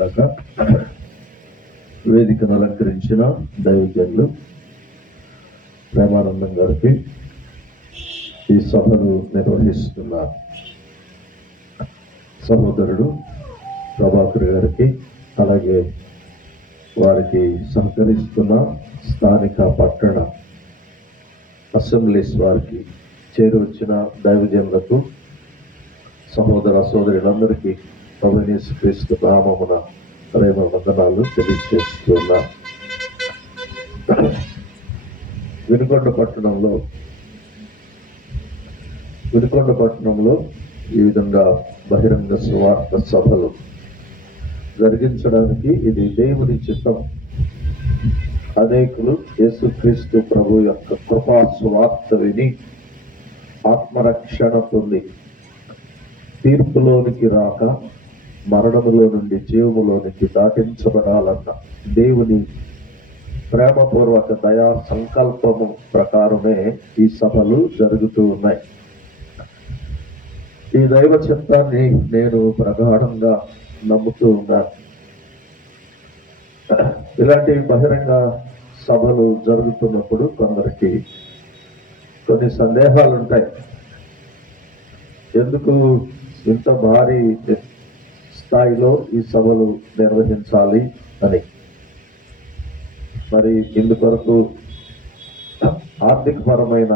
గాక. వేదికను అలంకరించిన దైవజనులు ప్రేమానందం గారికి, ఈ సభను నిర్వహిస్తున్న సహోదరుడు ప్రభాకర్ గారికి, అలాగే వారికి సహకరిస్తున్న స్థానిక పట్టణ అసెంబ్లీస్ వారికి, చేరువచ్చిన దైవజనులకు, సహోదర సోదరులందరికీ ప్రభువైన యేసుక్రీస్తు నామమున ప్రేమ వందనాలు తెలియజేస్తున్నా. వినుకొండ పట్టణంలో ఈ విధంగా బహిరంగ సువార్త సభలు జరిగించడానికి ఇది దేవుని చిత్తం. అనేకులు యేసుక్రీస్తు ప్రభు యొక్క కృపా సువార్త విని ఆత్మరక్షణ పొంది తీర్పులోనికి రాక మరణములో నుండి జీవములోనికి దాటించబడాలన్న దేవుని ప్రేమపూర్వక దయా సంకల్పము ప్రకారమే ఈ సభలు జరుగుతూ ఉన్నాయి. ఈ దైవ చిత్తాన్ని నేను ప్రగాఢంగా నమ్ముతూ ఉన్నాను. ఇలాంటి బహిరంగ సభలు జరుగుతున్నప్పుడు కొందరికి కొన్ని సందేహాలు ఉంటాయి. ఎందుకు ఇంత భారీ స్థాయిలో ఈ సభలు నిర్వహించాలి అని. మరి ఇందుకొరకు ఆర్థికపరమైన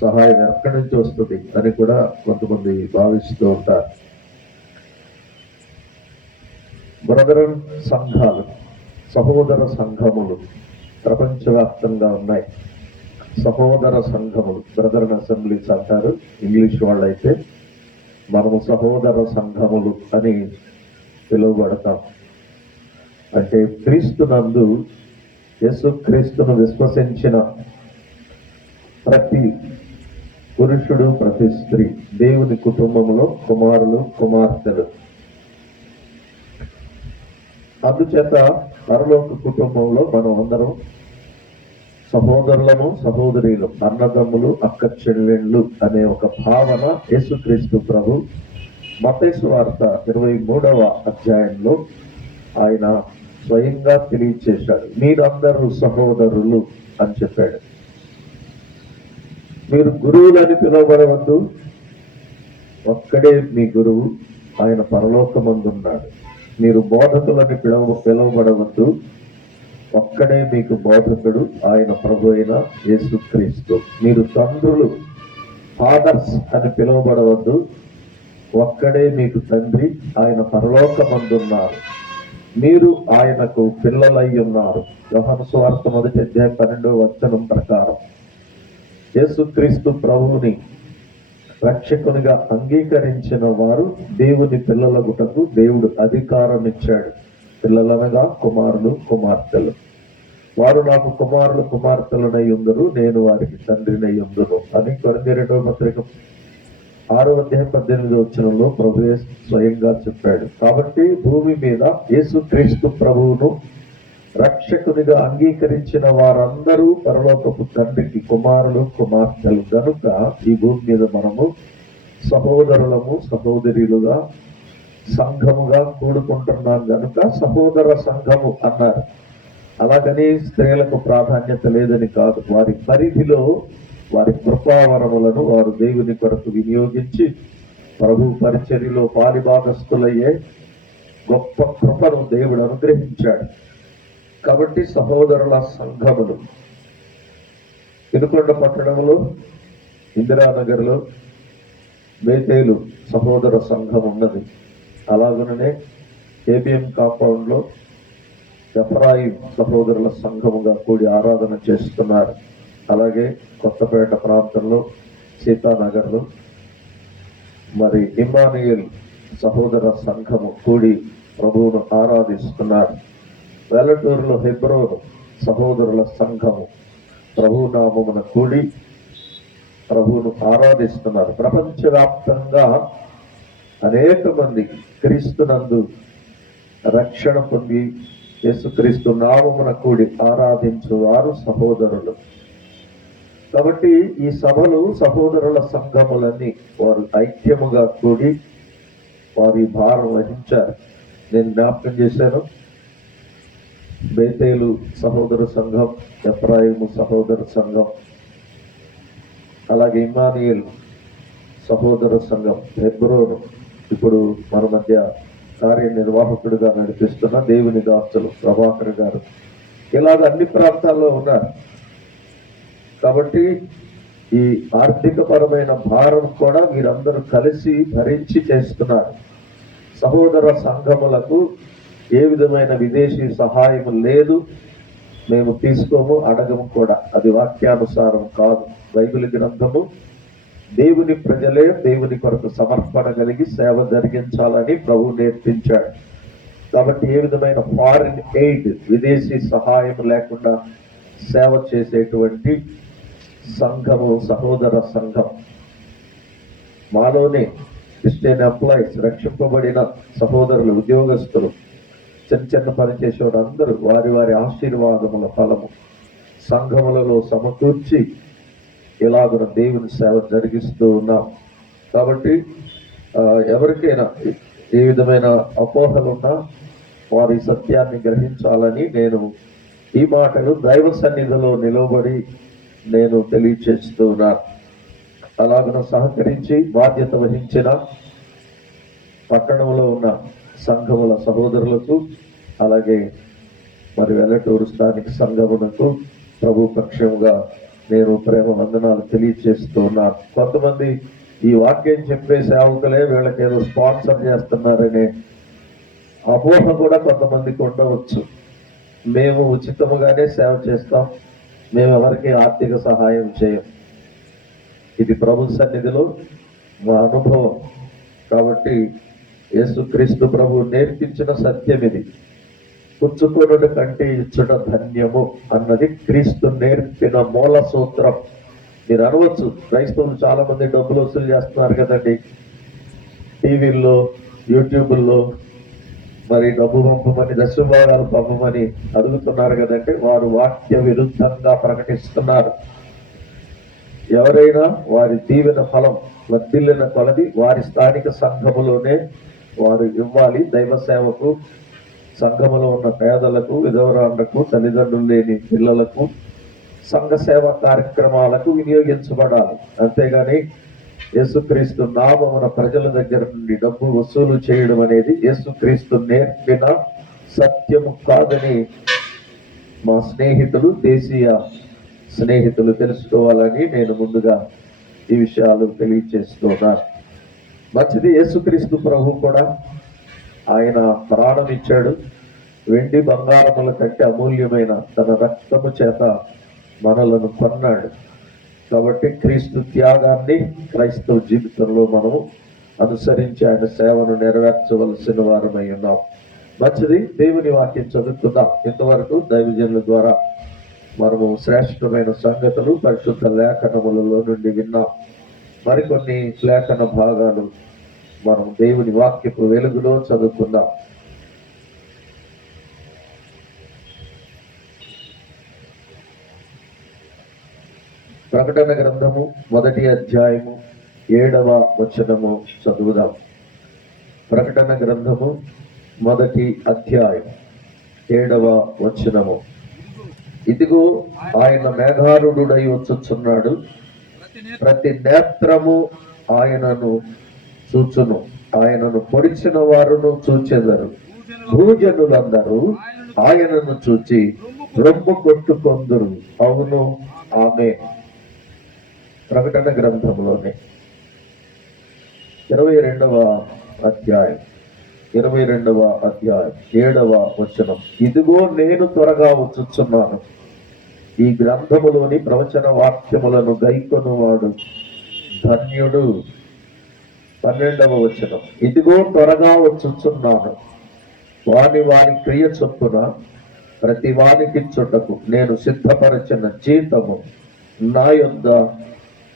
సహాయం ఎక్కడి నుంచి వస్తుంది అని కూడా కొంతమంది భావిస్తూ ఉంటారు. బ్రదరన్ సంఘాలు, సహోదర సంఘములు ప్రపంచవ్యాప్తంగా ఉన్నాయి. సహోదర సంఘములు, బ్రదరన్ అసెంబ్లీస్ అంటారు ఇంగ్లీష్ వాళ్ళైతే. మనము సహోదర సంఘములు అని పిలువబడతాం. అంటే క్రీస్తునందు యేసుక్రీస్తును విశ్వసించిన ప్రతి పురుషుడు, ప్రతి స్త్రీ దేవుని కుటుంబంలో కుమారులు, కుమార్తెలు. అందుచేత పరలోక కుటుంబంలో మనం అందరం సహోదరులను, సహోదరీలు, అన్నదమ్ములు, అక్క చెల్లెళ్ళు అనే ఒక భావన యేసుక్రీస్తు ప్రభు మత్తయి సువార్త 23వ అధ్యాయంలో ఆయన స్వయంగా తెలియచేశాడు. మీరందరూ సహోదరులు అని చెప్పాడు. మీరు గురువులని పిలువబడవద్దు, ఒక్కడే మీ గురువు, ఆయన పరలోకమందున్నాడు. మీరు బోధకులని పిలువబడవద్దు, ఒక్కడే మీకు బోధకుడు, ఆయన ప్రభు అయిన యేసుక్రీస్తు. మీరు తండ్రులు, ఫాదర్స్ అని పిలువబడవద్దు, ఒక్కడే మీకు తండ్రి, ఆయన పరలోకమందున్నారు. మీరు ఆయనకు పిల్లలై ఉన్నారు. యోహాను సువార్త 1వ అధ్యాయం 12వ వచనం ప్రకారం యేసుక్రీస్తు ప్రభువుని రక్షకునిగా అంగీకరించిన వారు దేవుని పిల్లలగుటకు దేవుడు అధికారం ఇచ్చాడు. పిల్లలనగా కుమారులు, కుమార్తెలు. వారు నాకు కుమారులు, కుమార్తెలనై ఉందరు, నేను వారికి తండ్రినై ఉందును అని కొరింథీ 2వ పత్రిక 6వ అధ్యాయం 18వ వచనంలో ప్రభువే స్వయంగా చెప్పాడు. కాబట్టి భూమి మీద యేసుక్రీస్తు ప్రభువును రక్షకునిగా అంగీకరించిన వారందరూ పరలోకపు తండ్రికి కుమారులు, కుమార్తెలు. కనుక ఈ భూమి మీద మనము సహోదరులము, సహోదరులుగా సంఘముగా కూడుకుంటున్నాం గనుక సహోదర సంఘము అన్నారు. అలాగని స్త్రీలకు ప్రాధాన్యత లేదని కాదు. వారి పరిధిలో వారి కృపావరములను వారు దేవుని కొరకు వినియోగించి ప్రభు పరిచర్యలో పాలిభాగస్తులయ్యే గొప్ప కృపను దేవుడు అనుగ్రహించాడు. కాబట్టి సహోదరుల సంఘములు వినుకొండ పట్టణంలో, ఇందిరానగర్లో బేతేలు సహోదర సంఘం ఉన్నది. అలాగనే ఏబిఎం కాంపౌండ్లో ఎఫ్రాయిం సహోదరుల సంఘముగా కూడి ఆరాధన చేస్తున్నారు. అలాగే కొత్తపేట ప్రాంతంలో సీతానగర్లో మరి ఇమ్మానుయేల్ సహోదర సంఘము కూడి ప్రభువును ఆరాధిస్తున్నారు. వెల్లటూరులో హెబ్రోను సహోదరుల సంఘము ప్రభు నామమున కూడి ప్రభువును ఆరాధిస్తున్నారు. ప్రపంచవ్యాప్తంగా అనేక మంది క్రీస్తునందు రక్షణ పొంది యేసుక్రీస్తు నామమున కూడి ఆరాధించు వారు సహోదరులు. కాబట్టి ఈ సభలు సహోదరుల సంఘములన్నీ వారు ఐక్యముగా కూడి వారి భారం వహించారు. నేను జ్ఞాపకం చేశాను. బేతేలు సహోదర సంఘం, ఎఫ్రాయిము సహోదర సంఘం, అలాగే ఇమానియేల్ సహోదర సంఘం, హెబ్రోను ఇప్పుడు మన మధ్య కార్యనిర్వాహకుడిగా నడిపిస్తున్న దేవుని దాసులు ప్రభాకర్ గారు, ఇలాగ అన్ని ప్రాంతాల్లో ఉన్నారు. కాబట్టి ఈ ఆర్థిక పరమైన భారం కూడా వీరందరూ కలిసి భరించి చేస్తున్నారు. సహోదర సంఘములకు ఏ విధమైన విదేశీ సహాయం లేదు, మేము తీసుకోము, అడగము కూడా. అది వాక్యానుసారం కాదు. బైబిల్ గ్రంథము దేవుని ప్రజలే దేవుని కొరకు సమర్పణ కలిగి సేవ జరిగించాలని ప్రభు నేర్పించాడు. కాబట్టి ఏ విధమైన ఫారిన్ ఎయిడ్, విదేశీ సహాయం లేకుండా సేవ చేసేటువంటి సంఘము సహోదర సంఘం. మాలోనే క్రిస్టియన్ ఎంప్లాయీస్, రక్షింపబడిన సహోదరులు, ఉద్యోగస్తులు, చిన్న చిన్న పని చేసేవాడు అందరూ వారి వారి ఆశీర్వాదముల ఫలము సంఘములలో సమకూర్చి ఇలాగున దేవుని సేవ జరిగిస్తూ ఉన్నాం. కాబట్టి ఎవరికైనా ఏ విధమైన అపోహలున్నా వారి సత్యాన్ని గ్రహించాలని నేను ఈ మాటలు దైవ సన్నిధిలో నిలబడి నేను తెలియచేస్తూ ఉన్నాను. అలాగన సహకరించి బాధ్యత వహించిన పట్టణంలో ఉన్న సంఘముల సహోదరులకు, అలాగే మరి వెల్లటూరు స్థానిక సంఘమునకు ప్రభు పక్షముగా నేను ప్రేమ వందనాలు తెలియచేస్తూ ఉన్నాను. కొంతమంది ఈ వాక్యం చెప్పే సేవకులే వీళ్ళకి ఏదో స్పాన్సర్ చేస్తున్నారనే అపోహ కూడా కొంతమందికి ఉండవచ్చు. మేము ఉచితముగానే సేవ చేస్తాం, మేము ఎవరికి ఆర్థిక సహాయం చేయం. ఇది ప్రభు సన్నిధిలో మా అనుభవం. కాబట్టి యేసుక్రీస్తు ప్రభు నేర్పించిన సత్యం ఇది. పుచ్చుకొనుట కంటే ఇచ్చుట ధన్యము అన్నది క్రీస్తు నేర్పిన మూల సూత్రం. మీరు అనవచ్చు, క్రైస్తవులు చాలా మంది డబ్బులు వసూలు చేస్తున్నారు కదండి, టీవీల్లో, యూట్యూబుల్లో మరి డబ్బు పంపమని, దశభాగాలు పంపమని అడుగుతున్నారు కదంటే, వారు వాక్య విరుద్ధంగా ప్రకటిస్తున్నారు. ఎవరైనా వారి దీవెన ఫలం వర్ధిల్లిన కొలది వారి స్థానిక సంఘములోనే వారు ఇవ్వాలి. దైవ సేవకు, సంఘములో ఉన్న పేదలకు, విధవరాళ్లకు, తల్లిదండ్రులు లేని పిల్లలకు, సంఘ సేవా కార్యక్రమాలకు వినియోగించబడాలి. అంతేగాని యేసుక్రీస్తు నామమున ప్రజల దగ్గర నుండి డబ్బు వసూలు చేయడం అనేది యేసుక్రీస్తు నేర్పిన సత్యము కాదని మా స్నేహితులు, దేశీయ స్నేహితులు తెలుసుకోవాలని నేను ముందుగా ఈ విషయాలు తెలియచేస్తున్నాను. మంచిది. యేసుక్రీస్తు ప్రభు కూడా ఆయన ప్రాణం ఇచ్చాడు. వెండి బంగారముల కంటే అమూల్యమైన తన రక్తము చేత మనలను కొన్నాడు. కాబట్టి క్రీస్తు త్యాగాన్ని క్రైస్తవ జీవితంలో మనము అనుసరించి ఆయన సేవను నెరవేర్చవలసిన వారమై ఉన్నాం. మంచిది. దేవుని వాక్యం చదువుకుందాం. ఇంతవరకు దైవజనుల ద్వారా మనము శ్రేష్టమైన సంగతులు పరిశుద్ధ లేఖనములలో నుండి విన్నాం. మరికొన్ని లేఖన భాగాలు మనం దేవుని వాక్యపు వెలుగులో చదువుకుందాం. ప్రకటన గ్రంథము 1వ అధ్యాయము 7వ వచనము చదువుదాం. ప్రకటన గ్రంథము 1వ అధ్యాయం 7వ వచనము. ఇదిగో ఆయన మేఘారూఢుడై వచ్చుచున్నాడు, ప్రతి నేత్రము ఆయనను చూచును, ఆయనను పొడిచిన వారును చూచెదరు, భూజనులందరూ ఆయనను చూచి రొమ్ము కొట్టుకొందురు. అవును, ఆమె. ప్రకటన గ్రంథంలోనే 22వ అధ్యాయం 7వ వచనం. ఇదిగో నేను త్వరగా వచ్చుచున్నాను, ఈ గ్రంథములోని ప్రవచన వాక్యములను గైకొనువాడు ధన్యుడు. 12వ వచనం. ఇదిగో త్వరగా వచ్చుచున్నాను, వాని క్రియ చొప్పున ప్రతి వానికిచ్చుటకు నేను సిద్ధపరచిన జీతము నా యొద్ద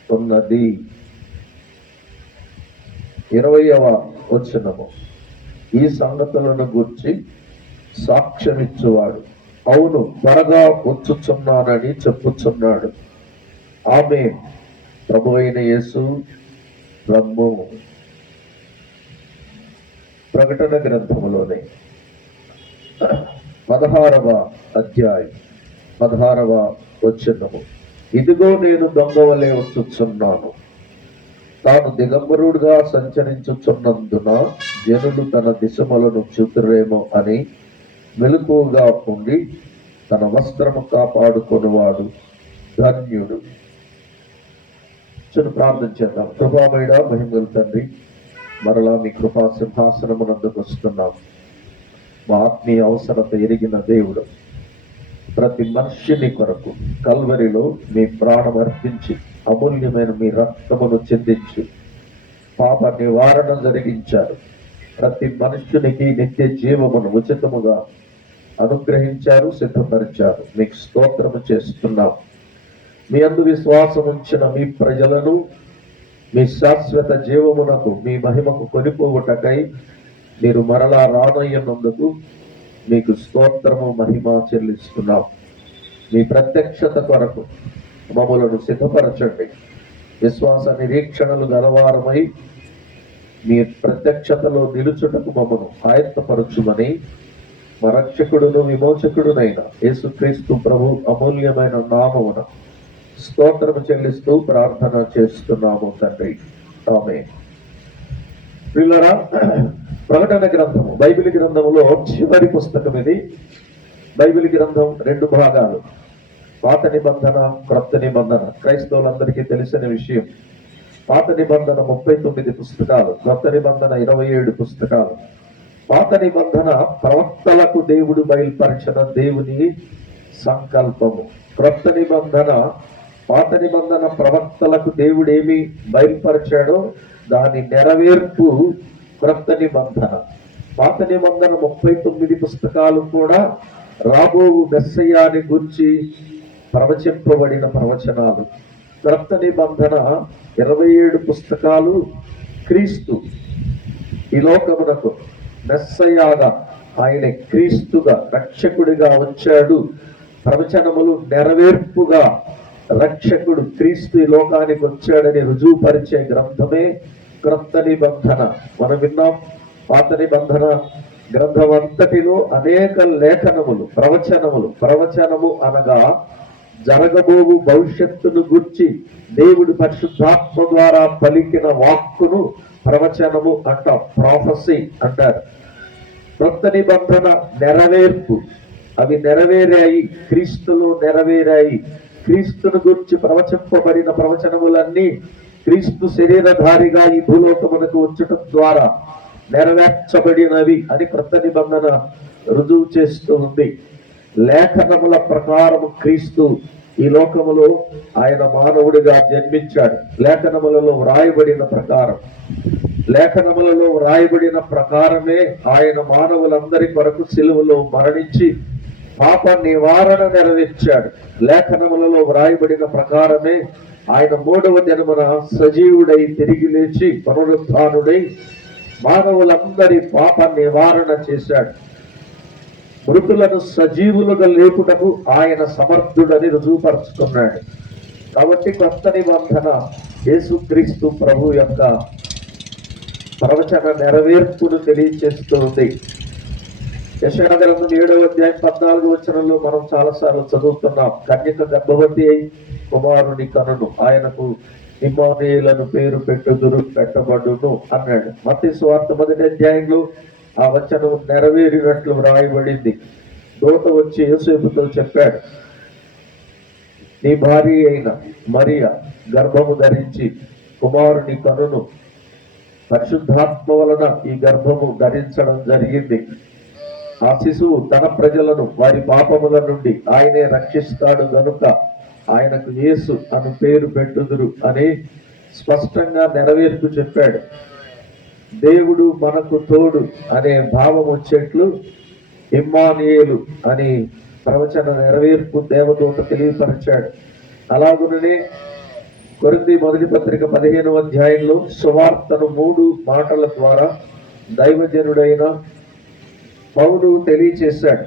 ఉన్నది. 20వ వచనము. ఈ సంగతులను గూర్చి సాక్ష్యమిచ్చువాడు అవును త్వరగా వచ్చుచున్నానని చెప్పుచున్నాడు. ఆమె. ప్రభువైన యేసు రమ్ము. ప్రకటన గ్రంథములోనే 16వ అధ్యాయం 16వ వచనము. ఇదిగో నేను దొంగవలే వచ్చుచున్నాను. తాను దిగంబరుడుగా సంచరించుచున్నందున జనులు తన దిశములను చూతురేమో అని మెలకువగా ఉండి తన వస్త్రము కాపాడుకొనివాడు ధన్యుడు. ప్రార్థన చేద్దాం. కృపామయుడా, మహిమగల తండ్రి, మరలా మీ కృపా సింహాసనమునందుకు వస్తున్నాం. మా ఆత్మీయ అవసరత ఎరిగిన దేవుడు, ప్రతి మనిషిని కొరకు కల్వరిలో మీ ప్రాణం అర్పించి అమూల్యమైన మీ రక్తమును చెందించి పాప నివారణ జరిగించారు. ప్రతి మనుష్యునికి నిత్య జీవమును ఉచితముగా అనుగ్రహించారు, సిద్ధపరిచారు. మీకు స్తోత్రము చేస్తున్నాం. మీ అందు విశ్వాసం ఉంచిన మీ ప్రజలను మీ శాశ్వత జీవమునకు, మీ మహిమకు కొనిపోవుటకై మీరు మరలా రానయ్యనందుకు మీకు స్తోత్రము, మహిమ చెల్లిస్తున్నాం. మీ ప్రత్యక్షత కొరకు మమ్మలను సిద్ధపరచండి. విశ్వాస నిరీక్షణలు గలవారమై మీ ప్రత్యక్షతలో నిలుచుటకు మమ్మను ఆయత్తపరచుమని మా రక్షకుడును విమోచకుడునైన యేసుక్రీస్తు ప్రభు అమూల్యమైన నామమున స్తోత్రము చెల్లిస్తూ ప్రార్థన చేస్తున్నాము తండ్రి. ఆమేన్. ప్రియులారా, ప్రకటన గ్రంథము బైబిల్ గ్రంథములో చివరి పుస్తకం ఇది. బైబిల్ గ్రంథం 2 భాగాలు, పాత నిబంధన, క్రొత్త నిబంధన. క్రైస్తవులందరికీ తెలిసిన విషయం. పాత నిబంధన 39 పుస్తకాలు, క్రొత్త నిబంధన 27 పుస్తకాలు. పాత నిబంధన ప్రవక్తలకు దేవుడు బయలుపరిచిన దేవుని సంకల్పము. క్రొత్త నిబంధన, పాత నిబంధన ప్రవక్తలకు దేవుడు ఏమి బయలుపరిచాడో దాని నెరవేర్పు క్రొత్త నిబంధన. పాత నిబంధన 39 పుస్తకాలు కూడా రాబో మెస్సయ్యాని గురించి ప్రవచింపబడిన ప్రవచనాలు. క్రొత్త నిబంధన 27 పుస్తకాలు క్రీస్తు ఈ లోకమునకు మెస్సయ్యాగా, ఆయన క్రీస్తుగా రక్షకుడిగా వచ్చాడు. ప్రవచనములు నెరవేర్పుగా రక్షకుడు క్రీస్తు ఈ లోకానికి వచ్చాడని రుజువుపరిచే గ్రంథమే క్రొత్త నిబంధన. మనం విన్నాం, పాత నిబంధన గ్రంథం అంతటిలో అనేక లేఖనములు, ప్రవచనము అనగా జరగబోవు భవిష్యత్తును గుర్చి దేవుడి పరిశుద్ధాత్మ ద్వారా పలికిన వాక్కును ప్రవచనము అంటాం, ప్రాఫెసీ అంటారు. క్రొత్త నిబంధన నెరవేర్పు. అవి నెరవేరాయి, క్రీస్తులో నెరవేరాయి. క్రీస్తును గురించి ప్రవచింపబడిన ప్రవచనములన్నీ క్రీస్తు శరీరధారిగా ఈ భూలోకమునకు వచ్చటం ద్వారా నెరవేర్చబడినవి అని క్రొత్త నిబంధన రుజువు చేస్తూ ఉంది. లేఖనముల ప్రకారం క్రీస్తు ఈ లోకములో ఆయన మానవుడిగా జన్మించాడు. లేఖనములలో వ్రాయబడిన ప్రకారమే ఆయన మానవులందరి కొరకు సిలువలో మరణించి పాప నివారణ నెరవేర్చాడు. లేఖనములలో వ్రాయబడిన ప్రకారమే ఆయన 3వ దినమున సజీవుడై తిరిగి లేచి పునరుత్థానుడై మానవులందరి పాప నివారణ చేశాడు. మృతులను సజీవులుగా లేపుటకు ఆయన సమర్థుడని రుజువుపరుచుకున్నాడు. కాబట్టి కొత్త నిబంధన యేసుక్రీస్తు ప్రభు యొక్క ప్రవచన నెరవేర్పును తెలియచేస్తుంది. యెషయా గ్రంథం 7వ అధ్యాయం 14వ వచనంలో మనం చాలాసార్లు చదువుతున్నాం. కన్యక గర్భవతి అయి కుమారుని కనును, ఆయనకు ఇమ్మానుయేలను పేరు పెట్టబడును అన్నాడు. మత్తయి సువార్త 1వ అధ్యాయంలో ఆ వచనం నెరవేరినట్లు వ్రాయబడింది. దూత వచ్చి యోసేపుతో చెప్పాడు, నీ భార్య అయిన మరియ గర్భము ధరించి కుమారుని కనును. పరిశుద్ధాత్మ వలన ఈ గర్భము ధరించడం జరిగింది. ఆ శిశువు తన ప్రజలను వారి పాపముల నుండి ఆయనే రక్షిస్తాడు గనుక ఆయనకు యేసు అను పేరు పెట్టుదురు అని స్పష్టంగా నెరవేర్పు చెప్పాడు. దేవుడు మనకు తోడు అనే భావం వచ్చేట్లు ఇమ్మానుయేలు అని ప్రవచన నెరవేర్పు దేవదూత తెలియపరిచాడు. అలాగుననే కొరింథీ మొదటి పత్రిక 15వ అధ్యాయంలో సువార్తను 3 మాటల ద్వారా దైవజనుడైన పౌలు తెలియచేశాడు.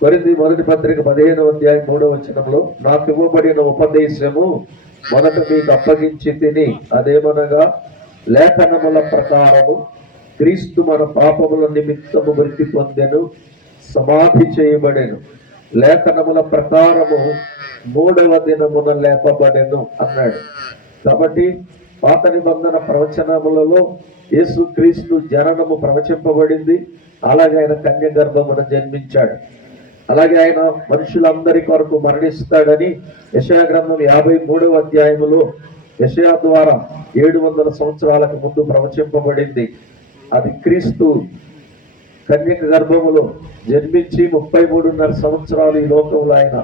కొరింథీ మొదటి పత్రిక 15వ అధ్యాయం 3వ వచనంలో, నాకు ఇవ్వబడిన ఉపదేశము మొదట మీకు అప్పగించి తిని, అదేమనగా లేఖనముల ప్రకారము క్రీస్తు మన పాపముల నిమిత్తము మృతి పొందెను, సమాధి చేయబడెను, లేఖనముల ప్రకారము 3వ దినమున లేపబడెను అన్నాడు. కాబట్టి పాత నిబంధన ప్రవచనములలో యేసుక్రీస్తు జననము ప్రవచింపబడింది. అలాగే ఆయన కన్య గర్భమున జన్మించాడు. అలాగే ఆయన మనుషులందరి కొరకు మరణిస్తాడని యెషయా గ్రంథం 53వ అధ్యాయములో యెషయా ద్వారా 700 సంవత్సరాలకు ముందు ప్రవచింపబడింది. అది క్రీస్తు కన్యక గర్భములో జన్మించి 33.5 సంవత్సరాలు ఈ లోకంలో ఆయన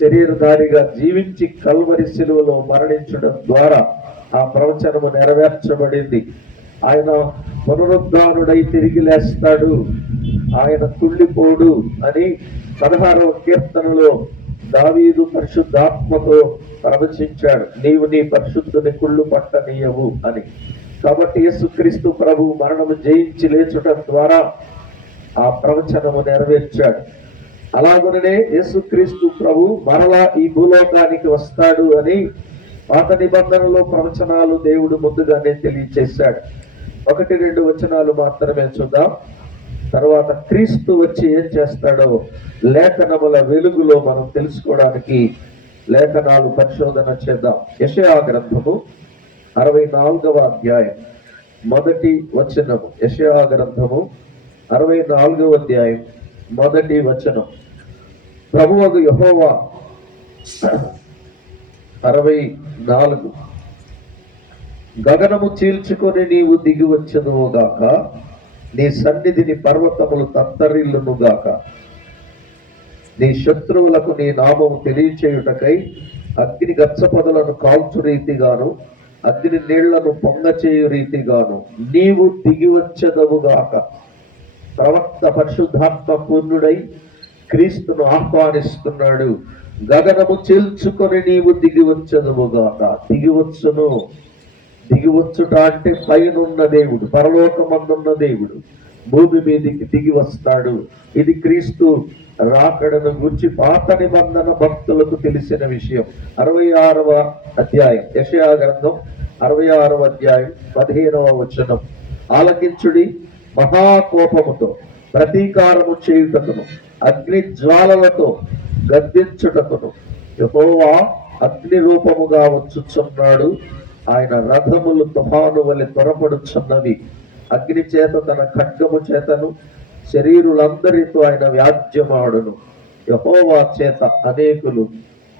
శరీరధారిగా జీవించి కల్వరి శిలువలో మరణించడం ద్వారా ఆ ప్రవచనము నెరవేర్చబడింది. ఆయన పునరుద్ధానుడై తిరిగి లేస్తాడు, ఆయన కుళ్ళిపోడు అని 16వ కీర్తనలో దావీదు పరిశుద్ధాత్మతో ప్రవచించాడు, నీవు నీ పరిశుద్ధుని కుళ్ళు పట్టనీయవు అని. కాబట్టి యేసుక్రీస్తు ప్రభు మరణము జయించి లేచడం ద్వారా ఆ ప్రవచనము నెరవేర్చాడు. అలాగనే యేసుక్రీస్తు ప్రభు మరలా ఈ భూలోకానికి వస్తాడు అని పాత నిబంధనలో ప్రవచనాలు దేవుడు ముందుగానే తెలియచేశాడు. 1-2 వచనాలు మాత్రమే చూద్దాం. తర్వాత క్రీస్తు వచ్చి ఏం చేస్తాడో లేఖనముల వెలుగులో మనం తెలుసుకోవడానికి లేఖనాలు పరిశోధన చేద్దాం. యెషయా గ్రంథము 64వ అధ్యాయం 1వ వచనము. యెషయా గ్రంథము 64వ అధ్యాయం 1వ వచనం. ప్రభువగు యెహోవా 64 గగనము చీల్చుకొని నీవు దిగి వచ్చెదవుగాక, నీ సన్నిధిని పర్వతములు తత్తరిల్లునుగాక. నీ శత్రువులకు నీ నామము తెలియచేయుటకై అగ్ని గచ్చపొదలను కాల్చు రీతిగాను, అగ్ని నీళ్లను పొంగచేయు రీతిగాను నీవు దిగి వచ్చెదవుగాక. ప్రవక్త పరిశుద్ధాత్మ పూర్ణుడై క్రీస్తును ఆహ్వానిస్తున్నాడు. గగనము చీల్చుకొని నీవు దిగి వచ్చెదవుగాక. దిగివచ్చును. దిగివచ్చుట అంటే పైనున్న దేవుడు, పరలోకమందున్న దేవుడు భూమి మీదికి దిగి వస్తాడు. ఇది క్రీస్తు రాకడను గురించి పాత నిబంధన భక్తులకు తెలిసిన విషయం. 66వ అధ్యాయం యెషయా గ్రంథం 66వ అధ్యాయం 15వ వచనం. ఆలకించుడి, మహాకోపముతో ప్రతీకారము చేయుటకును అగ్ని జ్వాలలతో గద్దించుటకును యెహోవా అగ్ని రూపముగా వచ్చుచున్నాడు. ఆయన రథములు తుఫాను వలె త్వరపడుచున్నవి. అగ్ని చేత తన ఖడ్గము చేతను శరీరులందరితో ఆయన వ్యాజ్యమాడును. యెహోవా చేత అనేకులు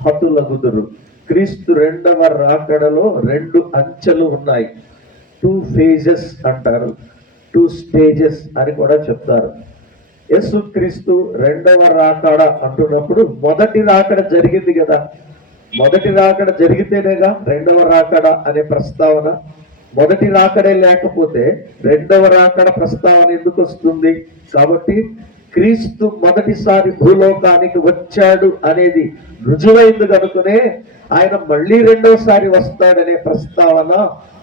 హతులగుదురు. క్రీస్తు 2వ రాకడలో 2 అంచెలు ఉన్నాయి. 2 phases అంటారు, 2 stages అని కూడా చెప్తారు. యేసుక్రీస్తు 2వ రాకడ అంటున్నప్పుడు మొదటి రాకడ జరిగింది కదా. మొదటి రాకడ జరిగితేనేగా 2వ రాకడ అనే ప్రస్తావన. మొదటి రాకడే లేకపోతే 2వ రాకడ ప్రస్తావన ఎందుకు వస్తుంది? కాబట్టి క్రీస్తు మొదటిసారి భూలోకానికి వచ్చాడు అనేది రుజువైంది కనుకనే ఆయన మళ్ళీ 2వసారి వస్తాడనే ప్రస్తావన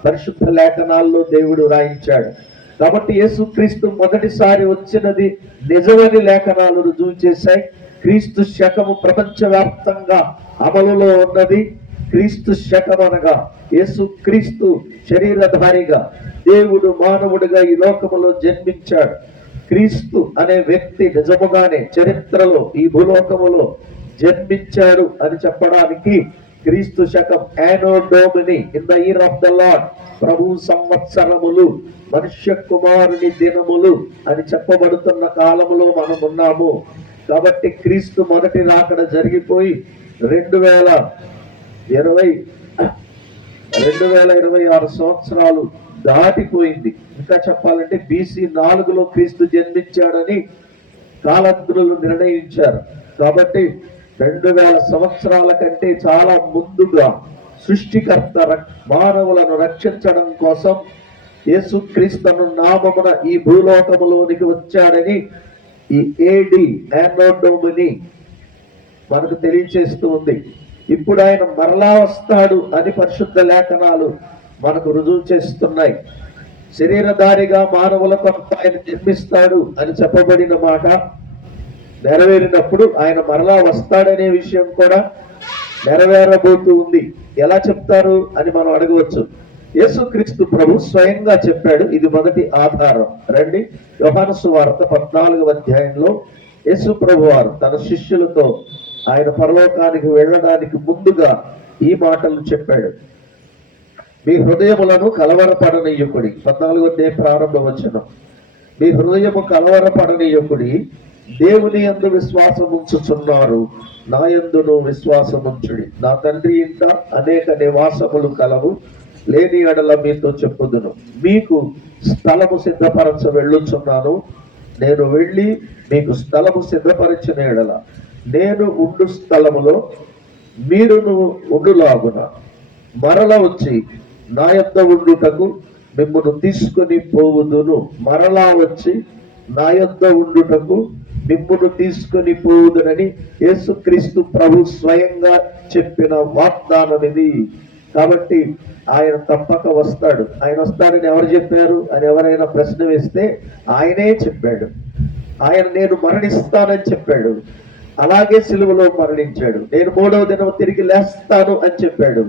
పరిశుద్ధ లేఖనాల్లో దేవుడు రాయించాడు. కాబట్టి యేసుక్రీస్తు మొదటిసారి వచ్చినది నిజమని లేఖనాలు రుజువు చేశాయి. క్రీస్తు శకము ప్రపంచవ్యాప్తంగా అమలులో ఉన్నది. క్రీస్తు శకం అనగా యేసుక్రీస్తు శరీరధారిగా దేవుడు మానవుడిగా ఈ లోకములో జన్మించాడు. క్రీస్తు అనే వ్యక్తి నిజముగానే చరిత్రలో ఈ భూలోకములో జన్మించాడు అని చెప్పడానికి క్రీస్తు శకం anno Domini, in the year of the Lord, ప్రభు సంవత్సరములు, మనుష్య కుమారుని దినములు అని చెప్పబడుతున్న కాలములో మనం ఉన్నాము. కాబట్టి క్రీస్తు మొదటి రాకడ జరిగిపోయి 2026 సంవత్సరాలు దాటిపోయింది. ఇంకా చెప్పాలంటే BC 4లో క్రీస్తు జన్మించాడని కాలజ్ఞులు నిర్ణయించారు. కాబట్టి 2000 సంవత్సరాల కంటే చాలా ముందుగా సృష్టికర్త మానవులను రక్షించడం కోసం యేసుక్రీస్తును నామమున ఈ భూలోకములోనికి వచ్చాడని ఈ AD యానో డోమిని మనకు తెలియచేస్తూ ఉంది. ఇప్పుడు ఆయన మరలా వస్తాడు అని పరిశుద్ధ లేఖనాలు మనకు రుజువు చేస్తున్నాయి. శరీరధారిగా మానవుల కొరకు ఆయన జన్మిస్తాడు అని చెప్పబడిన మాట నెరవేరినప్పుడు ఆయన మరలా వస్తాడనే విషయం కూడా నెరవేరబోతూ ఉంది. ఎలా చెప్తారు అని మనం అడగవచ్చు. యేసుక్రీస్తు ప్రభు స్వయంగా చెప్పాడు. ఇది మొదటి ఆధారం. రండి, యోహాను సువార్త 14వ అధ్యాయంలో యేసు ప్రభు వారు తన శిష్యులతో ఆయన పరలోకానికి వెళ్ళడానికి ముందుగా ఈ మాటలు చెప్పాడు. మీ హృదయములను కలవరపడనీయకుడి. 14వ అధ్యాయం ప్రారంభ వచనం. మీ హృదయము కలవరపడనీయకుడి, దేవుని యందు విశ్వాసం ఉంచుచున్నారు, నా యందును విశ్వాసం ఉంచుడి. నా తండ్రి ఇంట అనేక నివాసములు కలవు, లేని ఎడల మీతో చెప్పుదును. మీకు స్థలము సిద్ధపరచ వెళ్ళుచున్నాను. నేను వెళ్ళి మీకు స్థలము సిద్ధపరిచిన ఎడల నేను ఉండు స్థలములో మీరును ఉండులాగున మరల వచ్చి నా యొద్ద ఉండుటకు మిమ్మును తీసుకొని పోవుదును. మరలా వచ్చి నా యొద్ద ఉండుటకు మిమ్మును తీసుకొని పోవుదునని యేసుక్రీస్తు ప్రభు స్వయంగా చెప్పిన వాగ్దానం ఇది. కాబట్టి ఆయన తప్పక వస్తాడు. ఆయన వస్తాడని ఎవరు చెప్పారు అని ఎవరైనా ప్రశ్న వేస్తే ఆయనే చెప్పాడు. ఆయన నేను మరణిస్తానని చెప్పాడు. అలాగే సిలువలో మరణించాడు. నేను 3వ దినం తిరిగి లేస్తాను అని చెప్పాడు.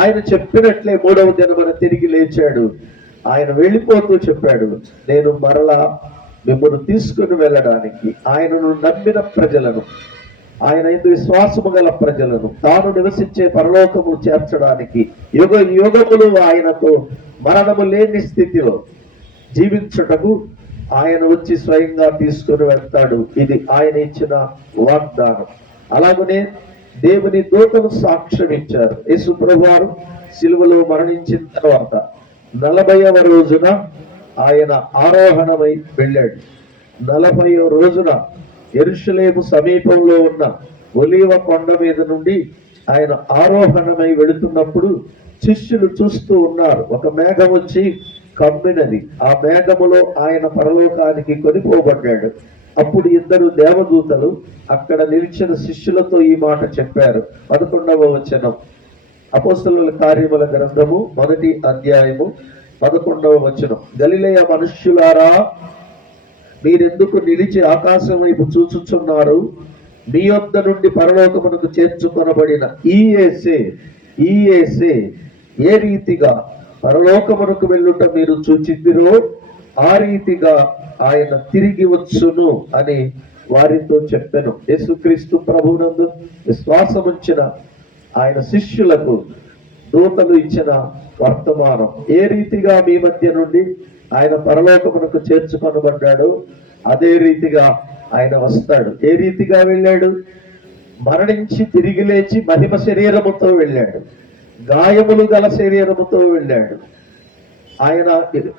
ఆయన చెప్పినట్లే 3వ దినమున తిరిగి లేచాడు. ఆయన వెళ్ళిపోతూ చెప్పాడు, నేను మరలా మిమ్మల్ని తీసుకుని వెళ్ళడానికి, ఆయనను నమ్మిన ప్రజలను, ఆయన యందు విశ్వాసము గల ప్రజలను తాను నివసించే పరలోకము చేర్చడానికి, యుగ యుగములు ఆయనతో మరణము లేని స్థితిలో జీవించుటకు ఆయన వచ్చి స్వయంగా తీసుకుని వెళ్తాడు. ఇది ఆయన ఇచ్చిన వాగ్దానం. అలాగనే దేవుని దూతలు సాక్ష్యం ఇచ్చారు. యేసు ప్రభువారు సిలువలో మరణించిన తర్వాత 40వ రోజున ఆయన ఆరోహణమై వెళ్ళాడు. 40వ రోజున యెరూషలేము సమీపంలో ఉన్న ఒలీవ కొండ మీద నుండి ఆయన ఆరోహణమై వెళుతున్నప్పుడు శిష్యులు చూస్తూ ఉన్నారు. ఒక మేఘం వచ్చి కమ్మినది. ఆ మేఘములో ఆయన పరలోకానికి కొనిపోబడ్డాడు. అప్పుడు 2 దేవదూతలు అక్కడ నిలిచిన శిష్యులతో ఈ మాట చెప్పారు. 11వ వచనం, అపోస్తలుల కార్యముల గ్రంథము 1వ అధ్యాయము 11వ వచనం. గలిలయ మనుష్యులారా, మీరెందుకు నిలిచి ఆకాశం వైపు చూచుచున్నారు? మీ యొద్ద నుండి పరలోకమునకు చేర్చుకొనబడిన ఈ యేసే ఏ రీతిగా పరలోకమునకు వెళ్ళుట మీరు చూచిద్దిరో ఆ రీతిగా ఆయన తిరిగి వచ్చును అని వారితో చెప్పెను. యేసుక్రీస్తు ప్రభువునందు విశ్వాసముంచిన ఆయన శిష్యులకు దూతలు ఇచ్చిన వర్తమానం. ఏ రీతిగా మీ మధ్య నుండి ఆయన పరలోకమునకు చేర్చుకొనబడ్డాడు, అదే రీతిగా ఆయన వస్తాడు. ఏ రీతిగా వెళ్ళాడు? మరణించి తిరిగి లేచి మహిమ శరీరముతో వెళ్ళాడు. గాయములు గల శరీరముతో వెళ్ళాడు. ఆయన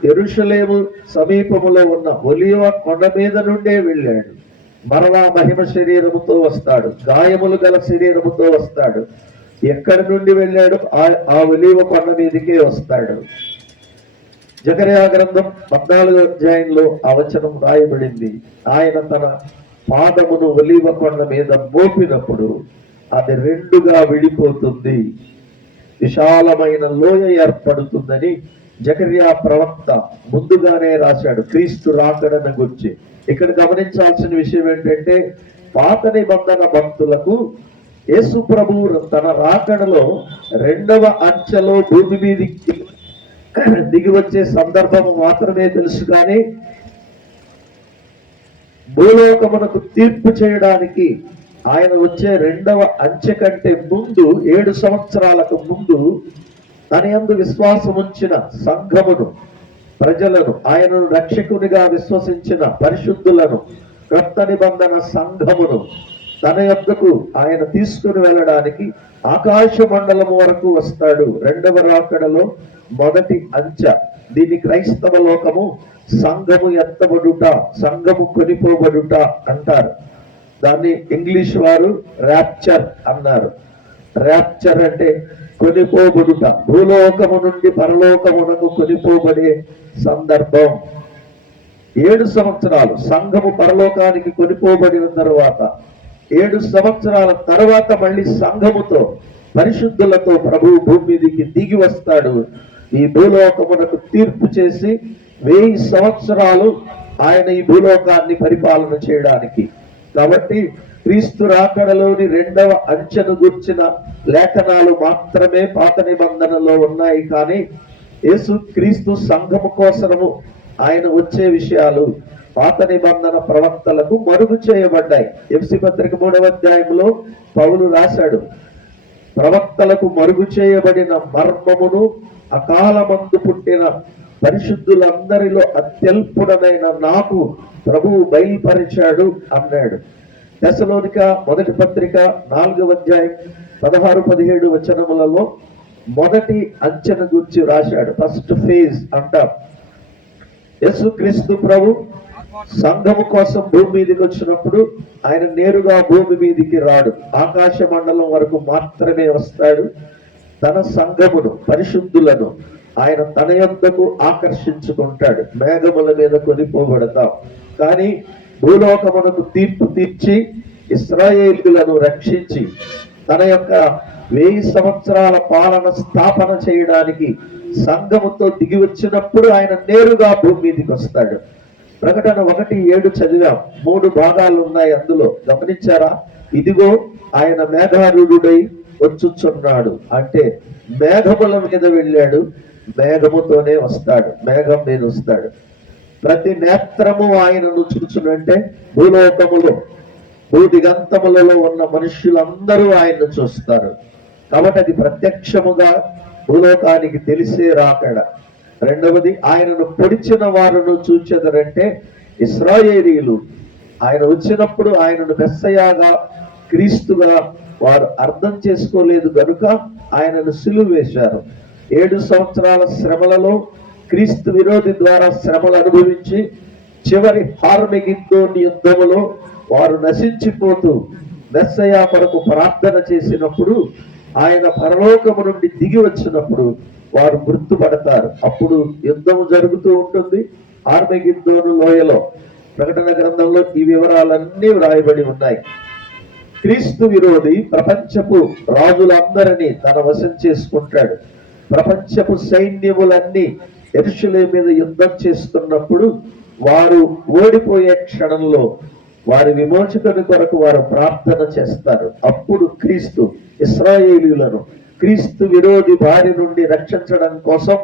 యెరూషలేము సమీపములో ఉన్న ఒలీవ కొండ మీద నుండే వెళ్ళాడు. మరలా మహిమ శరీరముతో వస్తాడు. గాయములు గల శరీరముతో వస్తాడు. ఎక్కడి నుండి వెళ్ళాడు? ఆ ఒలీవ కొండ మీదకే వస్తాడు. జకర్యా గ్రంథం 14వ అధ్యాయంలో ఆ వచనం రాయబడింది. ఆయన తన పాదమును ఒలీవ కొండ మీద మోపినప్పుడు అది 2గా విడిపోతుంది, విశాలమైన లోయ ఏర్పడుతుందని జకర్యా ప్రవక్త ముందుగానే రాశాడు క్రీస్తు రాకడను గురించి. ఇక్కడ గమనించాల్సిన విషయం ఏంటంటే, పాత నిబంధన భక్తులకు యేసు ప్రభువు తన రాకడలో 2వ అంచెలో భూమి మీదకి దిగి వచ్చే సందర్భం మాత్రమే తెలుసు. కానీ భూలోకమునకు తీర్పు చేయడానికి ఆయన వచ్చే 2వ అంచె కంటే ముందు 7 సంవత్సరాలకు ముందు తన యందు విశ్వాసం ఉంచిన సంఘమును, ప్రజలను, ఆయనను రక్షకునిగా విశ్వసించిన పరిశుద్ధులను, క్రొత్త నిబంధన సంఘమును తన యొద్దకు ఆయన తీసుకుని వెళ్ళడానికి ఆకాశ మండలం వరకు వస్తాడు. 2వ రాకడలో మొదటి అంచె. దీన్ని క్రైస్తవ లోకము సంఘము ఎత్తబడుట, సంఘము కొనిపోబడుట అంటారు. దాన్ని ఇంగ్లీష్ వారు ర్యాప్చర్ అన్నారు. ర్యాప్చర్ అంటే కొనిపోబడుట, భూలోకము నుండి పరలోకమునకు కొనిపోబడే సందర్భం. 7 సంవత్సరాలు సంఘము పరలోకానికి కొనిపోబడిన తర్వాత 7 సంవత్సరాల తర్వాత మళ్ళీ సంఘముతో, పరిశుద్ధులతో ప్రభువు భూమి మీదకి దిగి వస్తాడు. ఈ భూలోకమునకు తీర్పు చేసి 1000 సంవత్సరాలు ఆయన ఈ భూలోకాన్ని పరిపాలన చేయడానికి. కాబట్టి క్రీస్తు రాకడలోని 2వ అంచెను గుర్చిన లేఖనాలు మాత్రమే పాత నిబంధనలో ఉన్నాయి. కానీ యేసు క్రీస్తు సంఘము కోసము ఆయన వచ్చే విషయాలు పాత నిబంధన ప్రవక్తలకు మరుగు చేయబడ్డాయి. ఎఫెసీ పత్రిక 3వ అధ్యాయంలో పౌలు రాశాడు, ప్రవక్తలకు మరుగు చేయబడిన మర్మమును అకాలమందు పుట్టిన పరిశుద్ధులందరిలో అత్యల్పుడనైన నాకు ప్రభువు బయలుపరిచాడు అన్నాడు. తెస్సలోనిక మొదటి పత్రిక 4వ అధ్యాయం 16-17 వచనములలో మొదటి అంచెను గురించి రాశాడు. ఫస్ట్ ఫేజ్ అంటాం. యేసుక్రీస్తు ప్రభు సంఘము కోసం భూమి మీదకి వచ్చినప్పుడు ఆయన నేరుగా భూమి మీదికి రాడు, ఆకాశ మండలం వరకు మాత్రమే వస్తాడు. తన సంఘమును, పరిశుద్ధులను ఆయన తన యొద్దకు ఆకర్షించుకుంటాడు. మేఘముల మీద కొనిపోబడతాం. కానీ భూలోకమునకు తీర్పు తీర్చి ఇశ్రాయేలీయులను రక్షించి తన యొక్క 1000 సంవత్సరాల పాలన స్థాపన చేయడానికి సంఘముతో దిగి వచ్చినప్పుడు ఆయన నేరుగా భూమి మీదకి వస్తాడు. ప్రకటన 1:7 చదివాం. 3 భాగాలు ఉన్నాయి అందులో, గమనించారా? ఇదిగో ఆయన మేఘారూఢుడై వచ్చుచున్నాడు అంటే మేఘముల మీద వెళ్ళాడు, మేఘముతోనే వస్తాడు, మేఘం మీద వస్తాడు. ప్రతి నేత్రము ఆయనను చూచునంటే భూలోకములో, భూదిగంతములలో ఉన్న మనుష్యులందరూ ఆయన్ను చూస్తారు. కాబట్టి అది ప్రత్యక్షముగా భూలోకానికి తెలిసే రాకడ. రెండవది, ఆయనను పొడిచిన వారును చూచెదరంటే ఇశ్రాయేలీయులు ఆయన వచ్చినప్పుడు ఆయనను మెస్సయాగా, క్రీస్తుగా వారు అర్థం చేసుకోలేదు గనుక ఆయనను సిలువ వేశారు. 7 సంవత్సరాల శ్రమలలో క్రీస్తు విరోధి ద్వారా శ్రమలు అనుభవించి చివరి హార్మెగిద్దోని యుద్ధములో వారు నశించిపోతూ మెస్సయా కొరకు ప్రార్థన చేసినప్పుడు ఆయన పరలోకము నుండి దిగి వచ్చినప్పుడు వారు మృత్యుపడతారు. అప్పుడు యుద్ధము జరుగుతూ ఉంటుంది హార్మెగిద్దోను లోయలో. ప్రకటన గ్రంథంలో ఈ వివరాలన్నీ వ్రాయబడి ఉన్నాయి. క్రీస్తు విరోధి ప్రపంచపు రాజులందరినీ తన వశం చేసుకుంటాడు. ప్రపంచపు సైన్యములన్నీ యెరూషలేము మీద యుద్ధం చేస్తున్నప్పుడు వారు ఓడిపోయే క్షణంలో వారి విమోచకుని కొరకు వారు ప్రార్థన చేస్తారు. అప్పుడు క్రీస్తు ఇశ్రాయేలీయులను క్రీస్తు విరోధి బారి నుండి రక్షించడం కోసం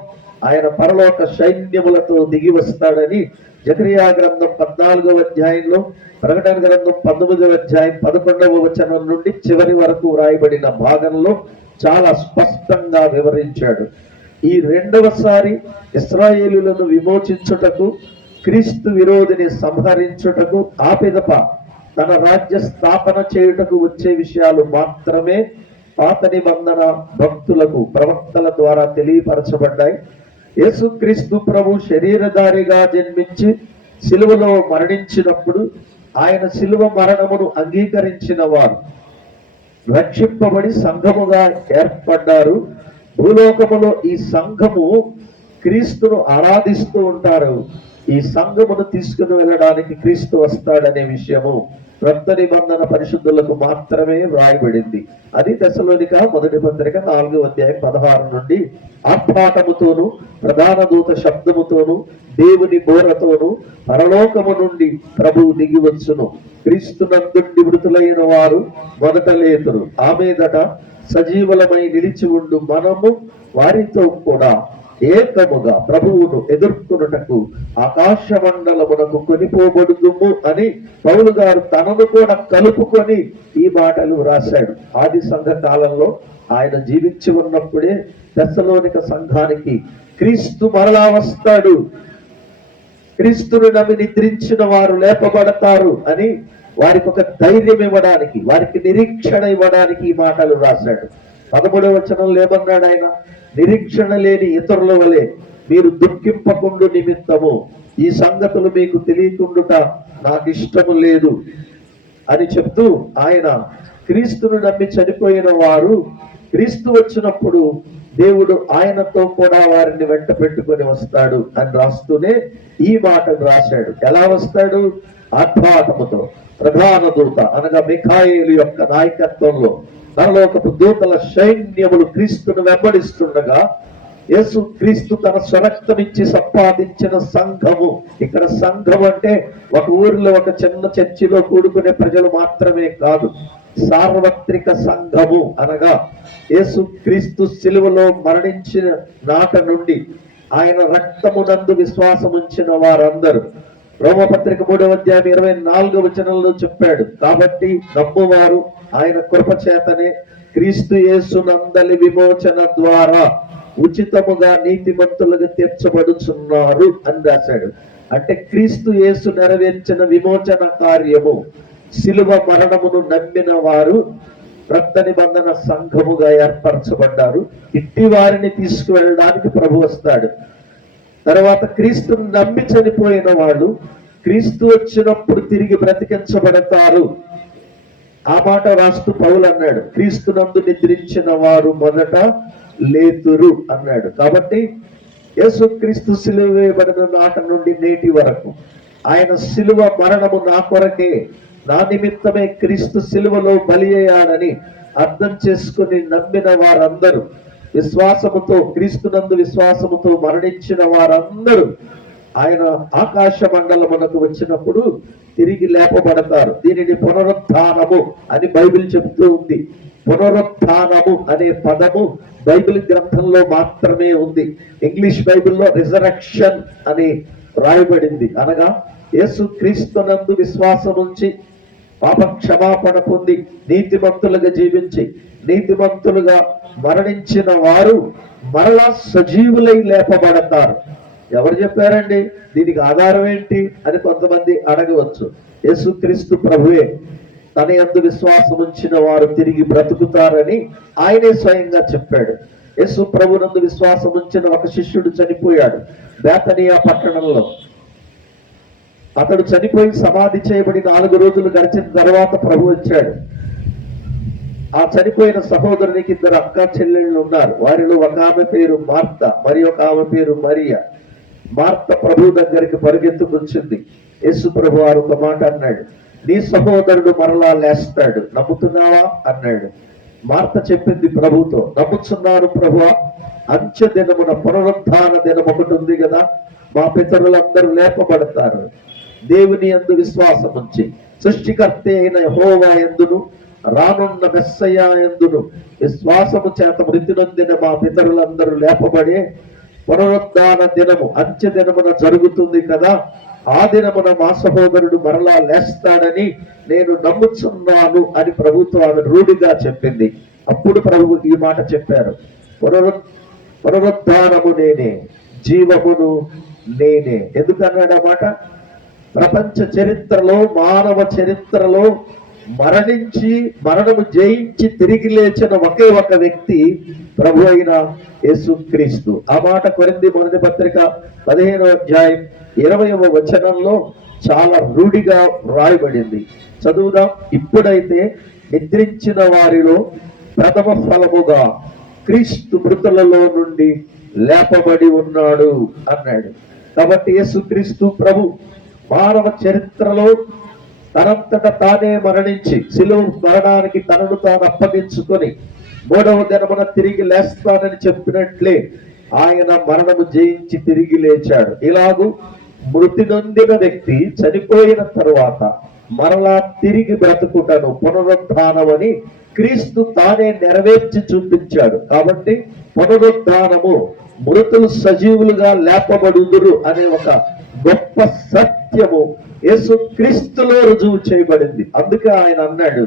ఆయన పరలోక సైన్యములతో దిగి వస్తాడని జకరియా గ్రంథం 14వ అధ్యాయంలో, ప్రకటన గ్రంథం 19వ అధ్యాయం 11వ వచనం నుండి చివరి వరకు వ్రాయబడిన భాగంలో చాలా స్పష్టంగా వివరించాడు. ఈ రెండవసారి ఇశ్రాయేలులను విమోచించుటకు, క్రీస్తు విరోధిని సంహరించుటకు, ఆ పిదప తన రాజ్య స్థాపన చేయుటకు వచ్చే విషయాలు మాత్రమే పాత నిబంధన భక్తులకు ప్రవక్తల ద్వారా తెలియపరచబడ్డాయి. యేసుక్రీస్తు ప్రభు శరీరధారిగా జన్మించి సిలువలో మరణించినప్పుడు ఆయన సిలువ మరణమును అంగీకరించిన వారు రక్షింపబడి సంఘముగా ఏర్పడ్డారు. భూలోకములో ఈ సంఘము క్రీస్తును ఆరాధిస్తూ ఉంటారు. ఈ సంఘమును తీసుకుని వెళ్ళడానికి క్రీస్తు వస్తాడనే విషయము క్రొత్త నిబంధన పరిశుద్ధులకు మాత్రమే వ్రాయబడింది. అది తెస్సలోనిక మొదటి పత్రిక 4వ అధ్యాయం 16 నుండి ఆర్భాటముతోను, ప్రధాన దూత శబ్దముతోను, దేవుని బోరతోను పరలోకము నుండి ప్రభువు దిగి వచ్చును. క్రీస్తునందుండి మృతులైన వారు మొదట లేతురు. ఆ మీదట సజీవులమై నిలిచి ఉండు మనము వారితో కూడా ఏకముగా ప్రభువును ఎదుర్కొనుటకు ఆకాశ మండలమునకు కొనిపోబడుదుము అని పౌలు గారు తనను కూడా కలుపుకొని ఈ మాటలు రాశాడు. ఆది సంఘ కాలంలో ఆయన జీవించి ఉన్నప్పుడే తెస్సలోనిక సంఘానికి క్రీస్తు మరలా వస్తాడు, క్రీస్తును నమ్మి నిద్రించిన వారు లేపబడతారు అని వారికి ఒక ధైర్యం ఇవ్వడానికి, వారికి నిరీక్షణ ఇవ్వడానికి ఈ మాటలు రాశాడు. 13వ వచనంలో ఏమన్నాడు ఆయన? నిరీక్షణ లేని ఇతరుల వలె మీరు దుఃఖింపకుండు నిమిత్తము ఈ సంగతులు మీకు తెలియకుండుట నాకు ఇష్టము లేదు అని చెప్తూ ఆయన క్రీస్తును నమ్మి చనిపోయిన వారు క్రీస్తు వచ్చినప్పుడు దేవుడు ఆయనతో కూడా వారిని వెంట పెట్టుకొని వస్తాడు అని రాస్తూనే ఈ మాటను రాశాడు. ఎలా వస్తాడు? ఆర్భాటముతో, ప్రధాన దూత అనగా మిఖాయేలు యొక్క నాయకత్వంలో పరలోకపు దూతల సైన్యములు క్రీస్తును వెంబడిస్తుండగా యేసు క్రీస్తు తన స్వరక్తమిచ్చి సంపాదించిన సంఘము. ఇక్కడ సంఘం అంటే ఒక ఊరిలో ఒక చిన్న చర్చిలో కూడుకునే ప్రజలు మాత్రమే కాదు, సార్వత్రిక సంఘము అనగా యేసు క్రీస్తు సిలువలో మరణించిన నాట నుండి ఆయన రక్తమునందు విశ్వాసం ఉంచిన వారందరూ. రోమపత్రిక 3వ అధ్యాయం 24వ వచనంలో చెప్పాడు, కాబట్టి నమ్మువారు ఆయన కృప చేతనే క్రీస్తు యేసునందలి విమోచన ద్వారా ఉచితముగా నీతిమంతులుగా తీర్చబడుచున్నారు అని రాశాడు. అంటే క్రీస్తు యేసు నెరవేర్చిన విమోచన కార్యము, శిలువ మరణమును నమ్మిన వారు రక్త నిబంధన సంఘముగా ఏర్పరచబడ్డారు. ఇట్టి వారిని తీసుకువెళ్ళడానికి ప్రభు వస్తాడు. తర్వాత క్రీస్తుని నమ్మి చనిపోయిన వాళ్ళు క్రీస్తు వచ్చినప్పుడు తిరిగి బ్రతికించబడతారు. ఆ మాట రాస్తూ పౌలు అన్నాడు, క్రీస్తునందు నిద్రించిన వారు మొదట లేతురు అన్నాడు. కాబట్టి యేసు క్రీస్తు సిలువ వేయబడిన నాట నుండి నేటి వరకు ఆయన సిలువ మరణము నా కొరకే, నా నిమిత్తమే క్రీస్తు సిలువలో బలి అయ్యాడని అర్థం చేసుకుని నమ్మిన వారందరూ, విశ్వాసముతో క్రీస్తునందు విశ్వాసముతో మరణించిన వారందరూ ఆయన ఆకాశ మండలమునకు వచ్చినప్పుడు తిరిగి లేపబడతారు. దీనిని పునరుత్థానము అని బైబిల్ చెబుతూ ఉంది. పునరుత్థానము అనే పదము బైబిల్ గ్రంథంలో మాత్రమే ఉంది. ఇంగ్లీష్ బైబిల్లో రిజరక్షన్ అని రాయబడింది. అనగా యేసు క్రీస్తునందు విశ్వాసం ఉంచి పాప క్షమాపణ పొంది నీతిమంతులుగా జీవించి నీతిమంతులుగా మరణించిన వారు మరలా సజీవులై లేపబడతారు. ఎవరు చెప్పారండి? దీనికి ఆధారం ఏంటి అని కొంతమంది అడగవచ్చు. యేసుక్రీస్తు ప్రభువే తన యందు విశ్వాసం ఉంచిన వారు తిరిగి బ్రతుకుతారని ఆయనే స్వయంగా చెప్పాడు. యేసు ప్రభునందు విశ్వాసం ఉంచిన ఒక శిష్యుడు చనిపోయాడు బేతనియా పట్టణంలో. అతడు చనిపోయి సమాధి చేయబడి 4 రోజులు గడిచిన తర్వాత ప్రభు వచ్చాడు. ఆ చనిపోయిన సహోదరునికి 2 అక్క చెల్లెళ్ళు ఉన్నారు. వారిలో ఒక ఆమె పేరు మార్త, మరి ఒక ఆమె పేరు మరియా. మార్త ప్రభు దగ్గరికి పరిగెత్తుకొచ్చింది. యేసు ప్రభు వారు ఒక మాట అన్నాడు, నీ సహోదరుడు మరలా లేస్తాడు, నమ్ముతున్నావా అన్నాడు. మార్త చెప్పింది ప్రభుతో, నమ్ముతున్నాను ప్రభువా, అంత్య దినమున పునరుత్థాన దినం ఒకటి ఉంది కదా, మా పితరులందరూ లేపబడతారు. దేవుని యందు విశ్వాసం ఉంచి సృష్టికర్త అయిన యెహోవా యందును రానున్న మెస్సయ్య యందును విశ్వాసము చేత మృతి నొందిన మా పితరులందరూ లేపబడే పునరుత్థాన దినము అంత్య దినమున జరుగుతుంది కదా, ఆ దినమున మా సహోదరుడు మరలా లేస్తాడని నేను నమ్ముచున్నాను అని ప్రభుత్వం ఆమె రూఢిగా చెప్పింది. అప్పుడు ప్రభువు ఈ మాట చెప్పారు, పునరుత్థానము నేనే, జీవమును నేనే. ఎందుకన్నాడు ఆ మాట? ప్రపంచ చరిత్రలో, మానవ చరిత్రలో మరణించి మరణము జయించి తిరిగి లేచిన ఒకే ఒక వ్యక్తి ప్రభు అయిన యేసుక్రీస్తు. ఆ మాట కొరింథీ మొదటి పత్రిక 15వ అధ్యాయం 20వ వచనంలో చాలా రూఢిగా రాయబడింది. చదువుదాం. ఇప్పుడైతే నిద్రించిన వారిలో ప్రథమ ఫలముగా క్రీస్తు మృతులలో నుండి లేపబడి ఉన్నాడు అన్నాడు. కాబట్టి యేసుక్రీస్తు ప్రభు మానవ చరిత్రలో తనంతట తానే మరణించి శిలువ మరణానికి తనను తాను అప్పగించుకొని 3వ దినమున తిరిగి లేస్తానని చెప్పినట్లే ఆయన మరణము జయించి తిరిగి లేచాడు. ఇలాగూ మృతి నొందిన వ్యక్తి చనిపోయిన తరువాత మరలా తిరిగి బ్రతుకుటను పునరుత్థానమని క్రీస్తు తానే నెరవేర్చి చూపించాడు. కాబట్టి పునరుత్థానము మృతులు సజీవులుగా లేపబడుదురు అనే ఒక గొప్ప సత్యము యేసు క్రీస్తులో రుజువు చేయబడింది. అందుకే ఆయన అన్నాడు,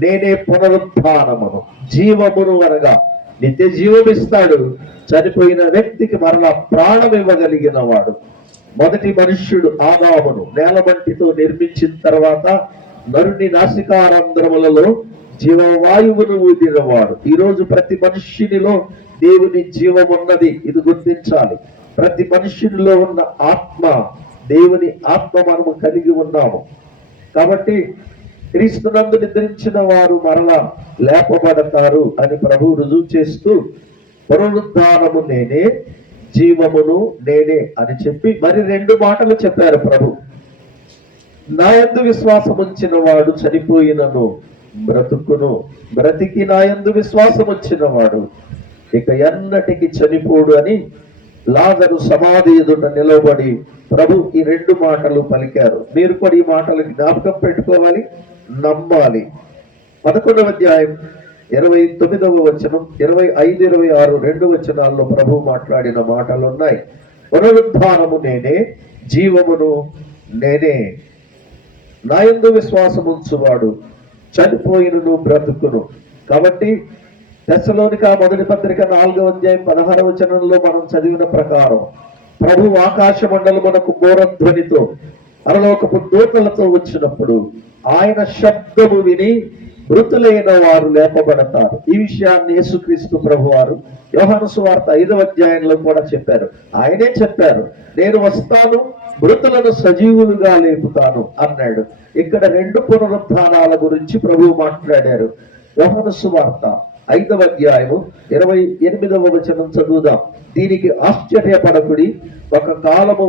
నేనే పునరుత్థానమును జీవమును, అనగా నిత్య జీవం ఇస్తాడు. చనిపోయిన వ్యక్తికి మరలా ప్రాణం ఇవ్వగలిగిన వాడు. మొదటి మనుష్యుడు ఆదామును నేలమంటితో నిర్మించిన తర్వాత నరుని నాసికారంధ్రములలో జీవవాయువును ఊదినవాడు. ఈరోజు ప్రతి మనుష్యునిలో దేవుని జీవం ఉన్నది, ఇది గుర్తించాలి. ప్రతి మనుష్యునిలో ఉన్న ఆత్మ, దేవుని ఆత్మ మనము కలిగి ఉన్నాము. కాబట్టి క్రీస్తునందు నిద్రించిన వారు మరలా లేపబడతారు అని ప్రభు రుజువు చేస్తూ పునరుత్థానము నేనే, జీవమును నేనే అని చెప్పి మరి 2 మాటలు చెప్పారు ప్రభు. నా యందు విశ్వాసం ఉంచిన వాడు చనిపోయినను బ్రతుకును, బ్రతికి నా యందు విశ్వాసం ఉంచిన వాడు ఇక ఎన్నటికి చనిపోడు అని లాజరు సమాధి ఎదుట నిలబడి ప్రభు ఈ 2 మాటలు పలికారు. మీరు కూడా ఈ మాటలు జ్ఞాపకం పెట్టుకోవాలి, నమ్మాలి. 11వ అధ్యాయం 29వ వచనం, 25, 26 రెండు వచనాల్లో ప్రభు మాట్లాడిన మాటలు ఉన్నాయి. పునరుద్ధానము నేనే, జీవమును నేనే. నా యందు విశ్వాసం ఉంచువాడు చనిపోయినను బ్రతుకును. కాబట్టి తెస్సలోనిక మొదటి పత్రిక 4వ అధ్యాయం 16వ వచనంలో మనం చదివిన ప్రకారం ప్రభు ఆకాశ మండలమునకు బోరధ్వనితో పరలోకపు దూతలతో వచ్చినప్పుడు ఆయన శబ్దము విని మృతులైన వారు లేపబడతారు. ఈ విషయాన్ని యేసుక్రీస్తు ప్రభు వారు యోహాను సువార్త 5వ అధ్యాయంలో కూడా చెప్పారు. ఆయనే చెప్పారు, నేను వస్తాను, మృతులను సజీవులుగా లేపుతాను అన్నాడు. ఇక్కడ రెండు పునరుత్థానాల గురించి ప్రభు మాట్లాడారు. యోహాను సువార్త 5వ అధ్యాయము 28వ వచనం చదువుదాం. దీనికి ఆశ్చర్యపడకుడి, ఒక కాలము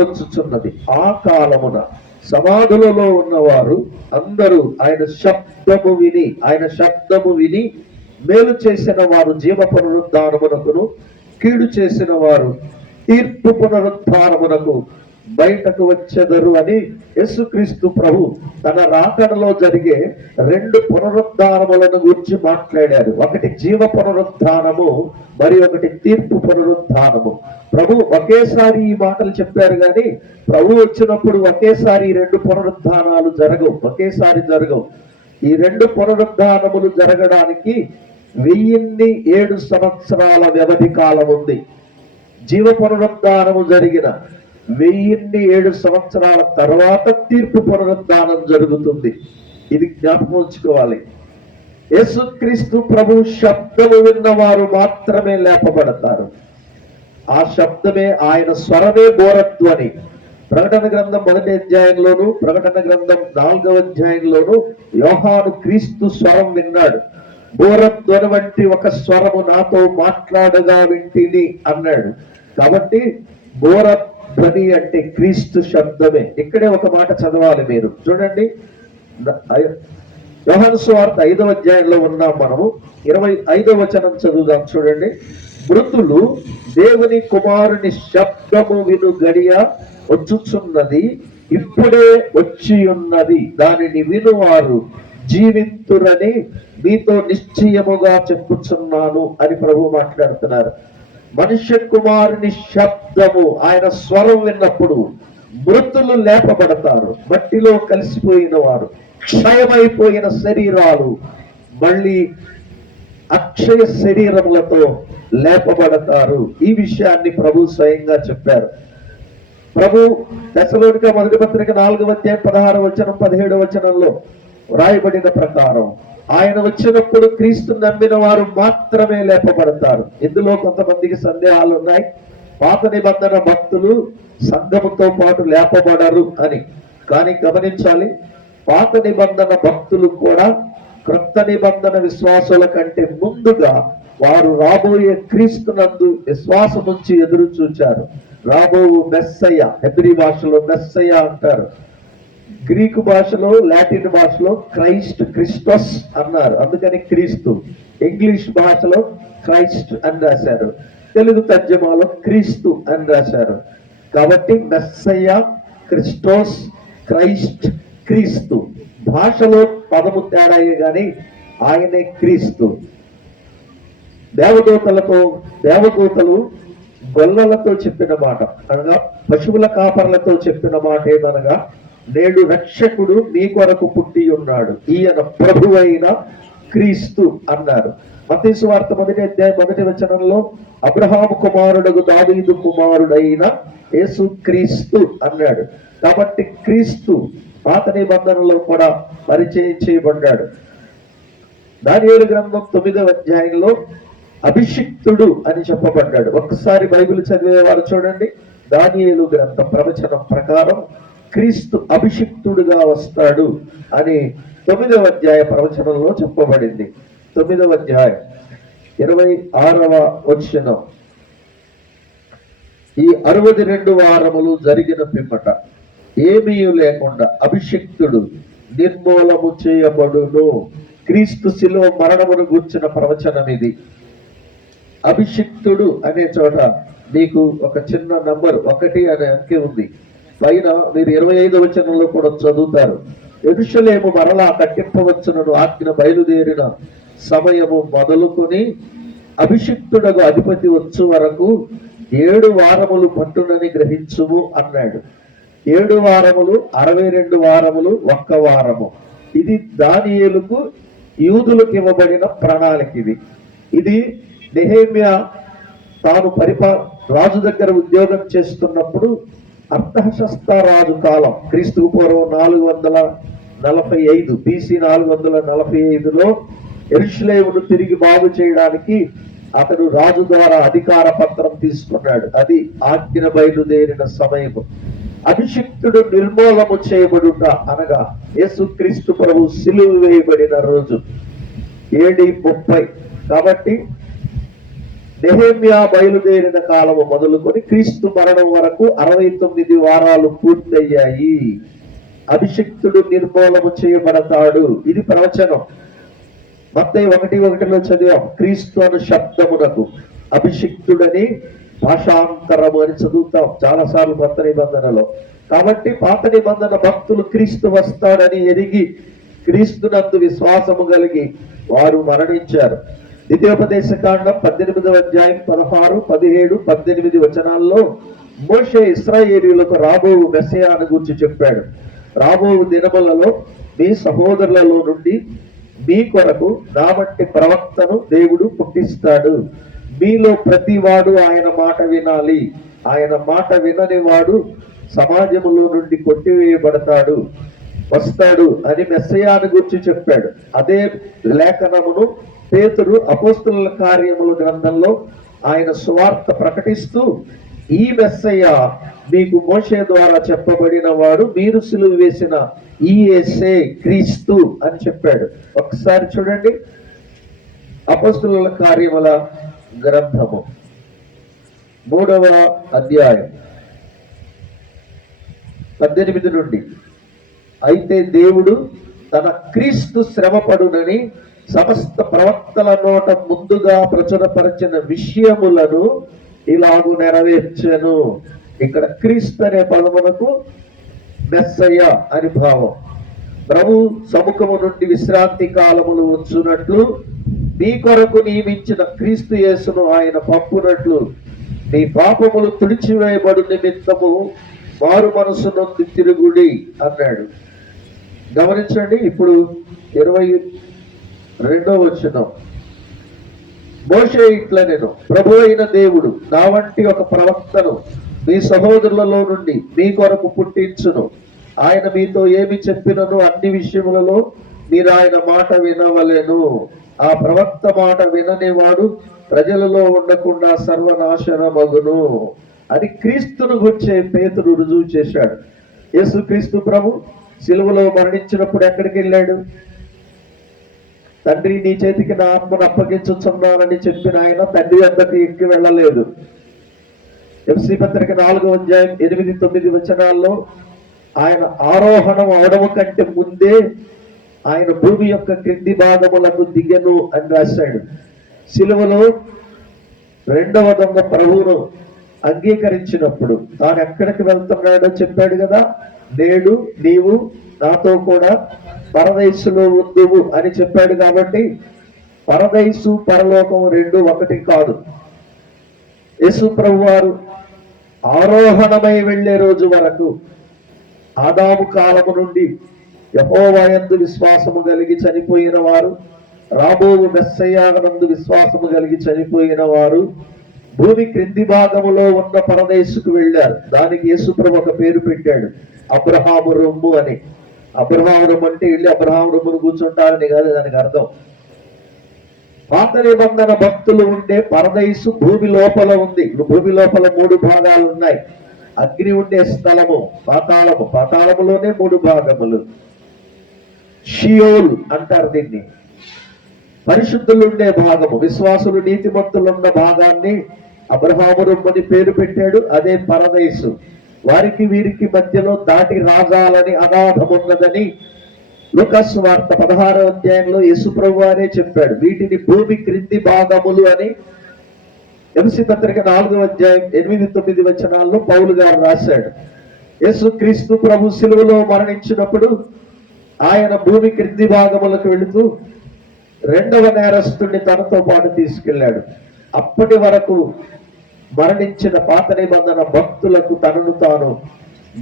వచ్చుచున్నది, ఆ కాలమున సమాధులలో ఉన్నవారు అందరూ ఆయన శబ్దము విని మేలు చేసిన వారు జీవ పునరుద్ధానమునకును, కీడు చేసిన వారు తీర్పు పునరుద్ధానమునకు బయటకు వచ్చెదరు అని యేసుక్రీస్తు ప్రభు తన రాకడలో జరిగే రెండు పునరుద్ధానములను గురించి మాట్లాడారు. ఒకటి జీవ పునరుద్ధానము, మరి ఒకటి తీర్పు పునరుద్ధానము. ప్రభు ఒకేసారి ఈ మాటలు చెప్పారు, కానీ ప్రభు వచ్చినప్పుడు ఒకేసారి ఈ రెండు పునరుద్ధానాలు ఒకేసారి జరగవు. ఈ రెండు పునరుద్ధానములు జరగడానికి 1007 సంవత్సరాల వ్యవధి కాలం ఉంది. జీవ పునరుద్ధానము జరిగిన 1007 సంవత్సరాల తర్వాత తీర్పు పునరుద్ధానం జరుగుతుంది. ఇది జ్ఞాపకం ఉంచుకోవాలి. యేసుక్రీస్తు ప్రభు శబ్దము విన్నవారు మాత్రమే లేపబడతారు. ఆ శబ్దమే, ఆయన స్వరమే బోరధ్వని. ప్రకటన గ్రంథం 1వ అధ్యాయంలోను, ప్రకటన గ్రంథం 4వ అధ్యాయంలోను యోహాను క్రీస్తు స్వరం విన్నాడు. బోరధ్వని వంటి ఒక స్వరము నాతో మాట్లాడగా వింటిని అన్నాడు. కాబట్టి బోరధ్వని అంటే క్రీస్తు శబ్దమే. ఇక్కడే ఒక మాట చదవాలి మీరు, చూడండి. యోహాను సువార్త 5వ అధ్యాయంలో ఉన్నాం మనము. 25వ వచనం చదువుదాం, చూడండి. మృతులు దేవుని కుమారుని శబ్దము విను గడియ వచ్చుచున్నది, ఇప్పుడే వచ్చి ఉన్నది, దానిని వినువారు జీవింతురని మీతో నిశ్చయముగా చెప్పుచున్నాను అని ప్రభు మాట్లాడుతున్నారు. మనుష్య కుమారుని శబ్దము, ఆయన స్వరం విన్నప్పుడు మృతులు లేపబడతారు. మట్టిలో కలిసిపోయిన వారు, క్షయమైపోయిన శరీరాలు మళ్ళీ అక్షయ శరీరములతో లేపబడతారు. ఈ విషయాన్ని ప్రభు స్వయంగా చెప్పారు. ప్రభు తెస్సలోనిక మొదటి పత్రిక 4వ అధ్యాయం 16వ వచనం 17వ వచనంలో రాయబడిన ప్రకారం ఆయన వచ్చినప్పుడు క్రీస్తు నమ్మిన వారు మాత్రమే లేపబడతారు. ఇందులో కొంతమందికి సందేహాలు ఉన్నాయి. పాత నిబంధన భక్తులు సంఘముతో పాటు లేపబడరు అని. కానీ గమనించాలి, పాత నిబంధన భక్తులు కూడా క్రొత్త నిబంధన విశ్వాసుల కంటే ముందుగా వారు రాబోయే క్రీస్తునందు విశ్వాసం ఉంచి ఎదురు చూచారు. రాబో మెస్సయ్య, హెబ్రీ భాషలో మెస్సయ్య అంటారు. గ్రీకు భాషలో, లాటిన్ భాషలో క్రిస్టోస్ అన్నారు, అందుకని క్రీస్తు. ఇంగ్లీష్ భాషలో క్రైస్ట్ అని రాశారు, తెలుగు తర్జమాలో క్రీస్తు అని రాశారు. కాబట్టి మెస్సయ్య, క్రిస్టోస్, క్రైస్ట్, క్రీస్తు. భాషలో పదము తేడాయే గాని ఆయనే క్రీస్తు. దేవదూతలు గొల్లలతో చెప్పిన మాట అనగా, పశువుల కాపర్లతో చెప్పిన మాట ఏమనగా, నేడు రక్షకుడు మీ కొరకు పుట్టి ఉన్నాడు, ఈయన ప్రభువైన క్రీస్తు అన్నారు. మత్తయి సువార్త 1వ అధ్యాయం 1వ వచనంలో అబ్రహాము కుమారుడు దావీదు కుమారుడైన యేసు క్రీస్తు అన్నాడు. కాబట్టి క్రీస్తు పాత నిబంధనలో కూడా పరిచయం చేయబడ్డాడు. దానియేలు గ్రంథం 9వ అధ్యాయంలో అభిషిక్తుడు అని చెప్పబడ్డాడు. ఒక్కసారి బైబిల్ చదివేవారు చూడండి. దానియేలు గ్రంథం ప్రవచనం ప్రకారం క్రీస్తు అభిషిక్తుడుగా వస్తాడు అని 9వ అధ్యాయ ప్రవచనంలో చెప్పబడింది. 9వ అధ్యాయం 26వ వచనం, ఈ 62 వారములు జరిగిన పిమ్మట ఏమీ లేకుండా అభిషిక్తుడు నిర్మూలము చేయబడును. క్రీస్తు శిలువ మరణమును గూర్చిన ప్రవచనం ఇది. అభిషిక్తుడు అనే చోట మీకు ఒక చిన్న నంబర్ 1 అనే అంకె ఉంది. పైన మీరు 25వ వచనంలో కూడా చదువుతారు. యెరూషలేము మరలా కట్టింపవచ్చునను ఆజ్ఞ బయలుదేరిన సమయము మొదలుకొని అభిషిక్తుడకు అధిపతి వచ్చు వరకు 7 వారములు పట్టునని గ్రహించుము అన్నాడు. 7 వారములు 62 వారములు 1 వారము. ఇది దానియేలుకు యూదులకు ఇవ్వబడిన ప్రణాళిక. ఇది నెహెమ్యా తాను రాజు దగ్గర ఉద్యోగం చేస్తున్నప్పుడు అర్తహషస్త రాజు కాలం, క్రీస్తు పూర్వం 445 BC 445లో యెరూషలేమును తిరిగి బాగు చేయడానికి అతడు రాజు ద్వారా అధికార పత్రం తీసుకున్నాడు. అది ఆజ్ఞ బయలుదేరిన సమయము. అభిషిక్తుడు నిర్మూలము చేయబడుట అనగా యేసుక్రీస్తు ప్రభు సిలువ వేయబడిన రోజు AD 30. కాబట్టి నెహెమ్యా బయలుదేరిన కాలము మొదలుకొని క్రీస్తు మరణం వరకు 69 వారాలు పూర్తయ్యాయి. అభిషిక్తుడు నిర్మూలము చేయబడతాడు. ఇది ప్రవచనం. మత్తయి 1:1లో చదివాం. క్రీస్తు అను శబ్దమునకు అభిషిక్తుడని భాషాంతరము అని చదువుతాం చాలాసార్లు కొత్త నిబంధనలో. కాబట్టి పాత నిబంధన భక్తులు క్రీస్తు వస్తాడని ఎరిగి క్రీస్తునందు విశ్వాసము కలిగి వారు మరణించారు. ద్వితీయోపదేశకాండం 18వ అధ్యాయం 16, 17, 18 వచనాల్లో మోషే ఇశ్రాయేలీయులకు రాబో మెస్సయాను గురించి చెప్పాడు. రాబో దినములలో మీ సహోదరులలో నుండి మీ కొరకు నా వంటి ప్రవక్తను దేవుడు పుట్టిస్తాడు. మీలో ప్రతివాడు ఆయన మాట వినాలి. ఆయన మాట వినని వాడు సమాజములో నుండి కొట్టివేయబడతాడు, వస్తాడు అని మెస్సయాను గురించి చెప్పాడు. అదే లేఖనమును పేతురు అపోస్తలుల కార్యముల గ్రంథంలో ఆయన సువార్త ప్రకటిస్తూ ఈ మెస్సయ్య మీకు మోషే ద్వారా చెప్పబడిన వాడు, మీరు సిలువ వేసిన ఈ యేసే క్రీస్తు అని చెప్పాడు. ఒకసారి చూడండి, అపోస్తలుల కార్యముల గ్రంథము 3వ అధ్యాయం 18 నుండి. అయితే దేవుడు తన క్రీస్తు శ్రమపడునని సమస్త ప్రవక్తల నోట ముందుగా ప్రచురపరిచిన విషయములను ఇలాగు నెరవేర్చెను. ఇక్కడ క్రీస్తు అనే పదమునకు మెస్సయ్య అని భావం. ప్రభు సముఖము నుండి విశ్రాంతి కాలములు వచ్చునట్లు మీ కొరకు నియమించిన క్రీస్తు యేసును ఆయన పంపునట్లు మీ పాపములు తుడిచివేయబడు నిమిత్తము మారు మనసు నొంది తిరుగుడి అన్నాడు. గమనించండి, ఇప్పుడు 22వ వచనం. మోషే ఇట్లా నేను ప్రభు అయిన దేవుడు నా వంటి ఒక ప్రవక్తను మీ సహోదరులలో నుండి మీ కొరకు పుట్టించును. ఆయన మీతో ఏమి చెప్పినను అన్ని విషయములలో మీరు ఆయన మాట వినవలెను. ఆ ప్రవక్త మాట విననివాడు ప్రజలలో ఉండకుండా సర్వనాశనమగును అని క్రీస్తును గుర్చే పేతురు రుజువు చేశాడు. యేసుక్రీస్తు ప్రభు సిలువలో మరణించినప్పుడు ఎక్కడికి వెళ్ళాడు? తండ్రి నీ చేతికి నా ఆత్మను అప్పగించుచున్నానని చెప్పిన ఆయన తండ్రి వద్దకు ఎక్కి వెళ్ళలేదు. ఎఫ్సీ పత్రిక 4వ అధ్యాయం 8, 9 వచనాల్లో ఆయన ఆరోహణం అవడము కంటే ముందే ఆయన భూమి యొక్క క్రింది భాగములకు దిగను అని రాశాడు. సిలువలో 2వ దొంగ ప్రభువును అంగీకరించినప్పుడు తాను ఎక్కడికి వెళ్తున్నాడో చెప్పాడు కదా. నేడు నీవు నాతో కూడా పరదైసులో ఉందువు అని చెప్పాడు. కాబట్టి పరదైసు పరలోకం 2 ఒకటి కాదు. యేసు ప్రభు వారు ఆరోహణమై వెళ్లే రోజు వరకు ఆదాము కాలము నుండి యెహోవా యందు విశ్వాసము కలిగి చనిపోయిన వారు, రాబోవు మెస్సయ్యానందు విశ్వాసము కలిగి చనిపోయిన వారు భూమి క్రింది భాగములో ఉన్న పరదేశుకు వెళ్ళారు. దానికి యేసు ప్రభు ఒక పేరు పెట్టాడు, అబ్రహాము రొమ్ము అని. అబ్రహాము రొమ్ము అంటే వెళ్ళి అబ్రహాము రొమ్మును కూర్చుంటారని కాదు దానికి అర్థం. పాత నిబంధన భక్తులు ఉండే పరదైసు భూమి లోపల ఉంది. భూమి లోపల 3 భాగాలు ఉన్నాయి. అగ్ని ఉండే స్థలము పాతాళము, పాతాళములోనే 3 భాగములు. షియోల్ అంటారు దీన్ని. పరిశుద్ధులు ఉండే భాగము, విశ్వాసులు నీతిమంతులు ఉన్న భాగాన్ని అబ్రహాము రొమ్మని పేరు పెట్టాడు. అదే పరదైసు. వారికి వీరికి మధ్యలో దాటి రాజాలని అగాధమున్నదని లూకాసు వార్త 16వ అధ్యాయంలో యేసు ప్రభు వారే చెప్పాడు. వీటిని భూమి క్రింది భాగములు అని ఎఫెసీ పత్రిక 4వ అధ్యాయం 8, 9 వచనాల్లో పౌలు గారు రాశాడు. యేసు క్రీస్తు ప్రభు సిలువలో మరణించినప్పుడు ఆయన భూమి క్రింది భాగములకు వెళుతూ రెండవ నేరస్తుడిని తనతో పాటు తీసుకెళ్లాడు. అప్పటి వరకు మరణించిన పాత నిబంధన భక్తులకు తనను తాను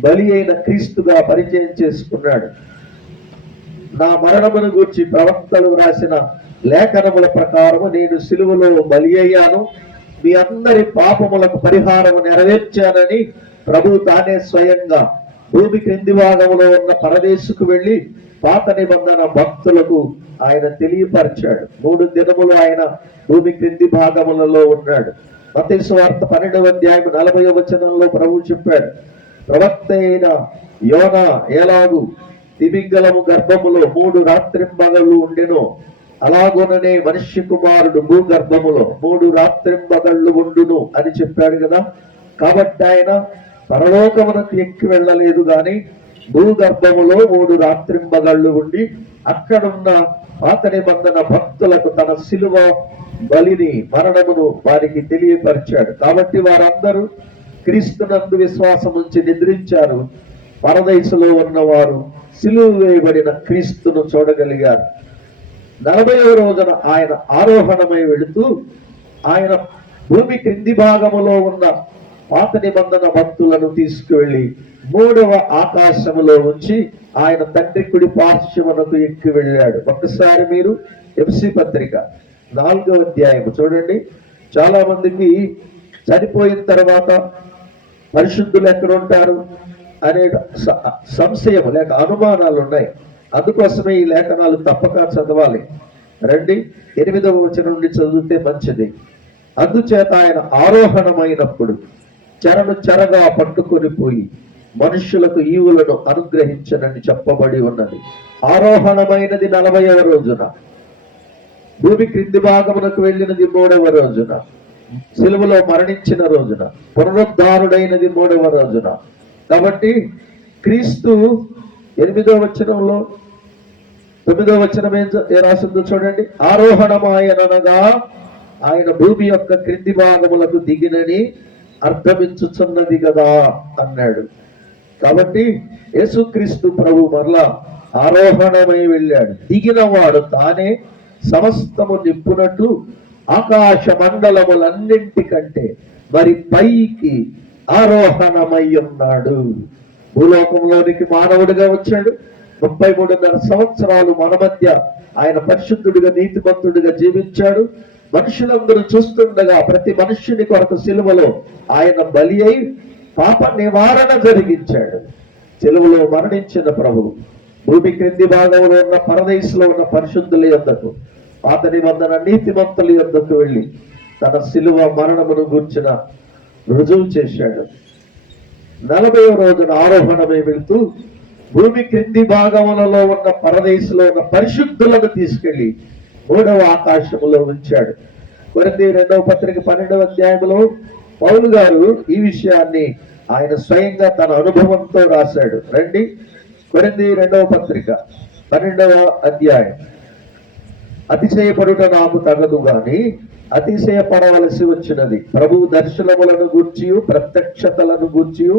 బలి అయిన క్రీస్తుగా పరిచయం చేసుకున్నాడు. నా మరణమును గూర్చి ప్రవక్తలు రాసిన లేఖనముల ప్రకారము నేను సిలువలో బలి అయ్యాను, మీ అందరి పాపములకు పరిహారము నెరవేర్చానని ప్రభు తానే స్వయంగా భూమి క్రింది భాగంలో ఉన్న పరదేశుకు వెళ్లి పాత నిబంధన భక్తులకు ఆయన తెలియపరిచాడు. 3 దినములు ఆయన భూమి క్రింది భాగములలో ఉన్నాడు. మత్తయి సువార్త 12వ అధ్యాయం 40వ వచనంలో ప్రభు చెప్పాడు, ప్రవక్త అయిన యోనా ఎలాగు తిమింగలము గర్భములో 3 రాత్రింబగళ్ళు ఉండెనో అలాగుననే మనుష్య కుమారుడు భూగర్భములో 3 రాత్రింబగళ్ళు ఉండును అని చెప్పాడు కదా. కాబట్టి ఆయన పరలోకమునకు ఎక్కి వెళ్ళలేదు గాని భూగర్భములో 3 రాత్రింబగళ్ళు ఉండి అక్కడున్న పాత నిబంధన భక్తులకు తన శిలువ బలిని మరణమును వారికి తెలియపరిచాడు. కాబట్టి వారందరూ క్రీస్తునందు విశ్వాసం ఉంచి నిద్రించారు. పరదైసులో ఉన్నవారు సిలువ వేయబడిన క్రీస్తును చూడగలిగారు. 40వ రోజున ఆయన ఆరోహణమై వెళుతూ ఆయన భూమి క్రింది భాగములో ఉన్న పాత నిబంధన భక్తులను తీసుకువెళ్లి 3వ ఆకాశములో ఉంచి ఆయన తండ్రి కుడి పార్శ్వమునకు ఎక్కి వెళ్ళాడు. ఒక్కసారి మీరు ఎఫ్సి పత్రిక 4వ అధ్యాయం చూడండి. చాలా మందికి చనిపోయిన తర్వాత పరిశుద్ధులు ఎక్కడ ఉంటారు అనే సంశయం లేక అనుమానాలు ఉన్నాయి. అందుకోసమే ఈ లేఖనాలు తప్పక చదవాలి. రండి 8వ వచనం నుండి చదివితే మంచిది. అందుచేత ఆయన ఆరోహణమైనప్పుడు చెరను చెరగా పట్టుకొని పోయి మనుష్యులకు ఈవులను అనుగ్రహించనని చెప్పబడి ఉన్నది. ఆరోహణమైనది 40వ రోజున, భూమి క్రింది భాగమునకు వెళ్ళినది 3వ రోజున, సిలువలో మరణించిన రోజున, పునరుద్ధారుడైనది 3వ రోజున. కాబట్టి క్రీస్తు 8వ వచనంలో 9వ వచనం ఏం రాసిందో చూడండి. ఆరోహణమాయనగా ఆయన భూమి యొక్క క్రింది భాగములకు దిగినని అర్థమించుచున్నది కదా అన్నాడు. కాబట్టి యేసుక్రీస్తు ప్రభు మరలా ఆరోహణమై వెళ్ళాడు. దిగిన వాడు తానే సమస్తము నింపునట్లు ఆకాశ మండలములన్నింటికంటే మరి పైకి ఆరోహణమై ఉన్నాడు. భూలోకంలోనికి మానవుడిగా వచ్చాడు. 33.5 సంవత్సరాలు మన మధ్య ఆయన పరిశుద్ధుడిగా నీతిమంతుడిగా జీవించాడు. మనుషులందరూ చూస్తుండగా ప్రతి మనుష్యుని కొరకు సిలువలో ఆయన బలి అయి పాప నివారణ జరిగించాడు. సిలువలో మరణించిన ప్రభు భూమి క్రింది భాగంలో ఉన్న పరదేశంలో ఉన్న పరిశుద్ధుల యొద్దకు, పాత నిబంధన నీతిమంతుల యొద్దకు వెళ్ళి తన సిలువ మరణమును గూర్చిన రుజువు చేశాడు. 40వ రోజున ఆరోహణమై వెళుతూ భూమి క్రింది భాగములలో ఉన్న పరదేశంలో ఉన్న పరిశుద్ధులను తీసుకెళ్లి 3వ ఆకాశములో ఉంచాడు. కొరింథీ 2వ పత్రిక 12వ అధ్యాయంలో పౌలు గారు ఈ విషయాన్ని ఆయన స్వయంగా తన అనుభవంతో రాశాడు. రండి కొరింథీ 2వ పత్రిక 12వ అధ్యాయం. అతిశయపడుట నాకు తగదు గాని అతిశయపడవలసి వచ్చినది ప్రభు దర్శనములను గూర్చియు ప్రత్యక్షతలను గూర్చియు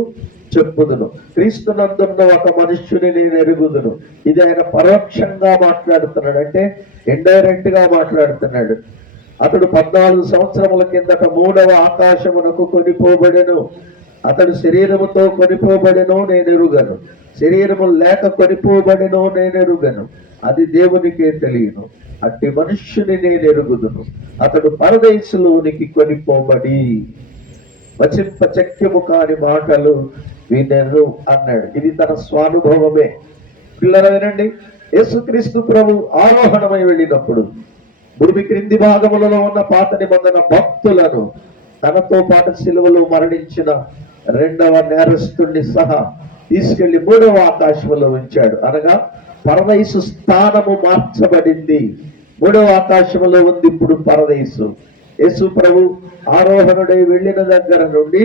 చెప్పుదును. క్రీస్తునందున్న ఒక మనుష్యుని నేను ఎరుగుదును. ఇది ఆయన పరోక్షంగా మాట్లాడుతున్నాడు, అంటే ఇండైరెక్ట్ గా మాట్లాడుతున్నాడు. అతడు 14 సంవత్సరముల కిందట 3వ ఆకాశమునకు కొనిపోబడెను. అతడు శరీరముతో కొనిపోబడెను నేను ఎరుగను, శరీరము లేక కొనిపోబడెను నేను ఎరుగను, అది దేవునికే తెలియను. అట్టి మనుష్యుని నేను ఎరుగుదును, అతడు పరదేశంలోనికి కొనిపోబడి వచింపచక్యము కాని మాటలు వినెను అన్నాడు. ఇది తన స్వానుభవమే. పిల్లలు వినండి, యేసుక్రీస్తు ప్రభు ఆరోహణమై వెళ్ళినప్పుడు భూమి క్రింది భాగములలో ఉన్న పాత నిబంధన భక్తులను తనతో పాటు సిలువలో మరణించిన 2వ నేరస్తుడిని సహా తీసుకెళ్లి 3వ ఆకాశంలో ఉంచాడు. అనగా పరదేశు స్థానము మార్చబడింది. 3వ ఆకాశంలో ఉంది ఇప్పుడు పరదేశు. యేసు ప్రభు ఆరోహణుడై వెళ్ళిన దగ్గర నుండి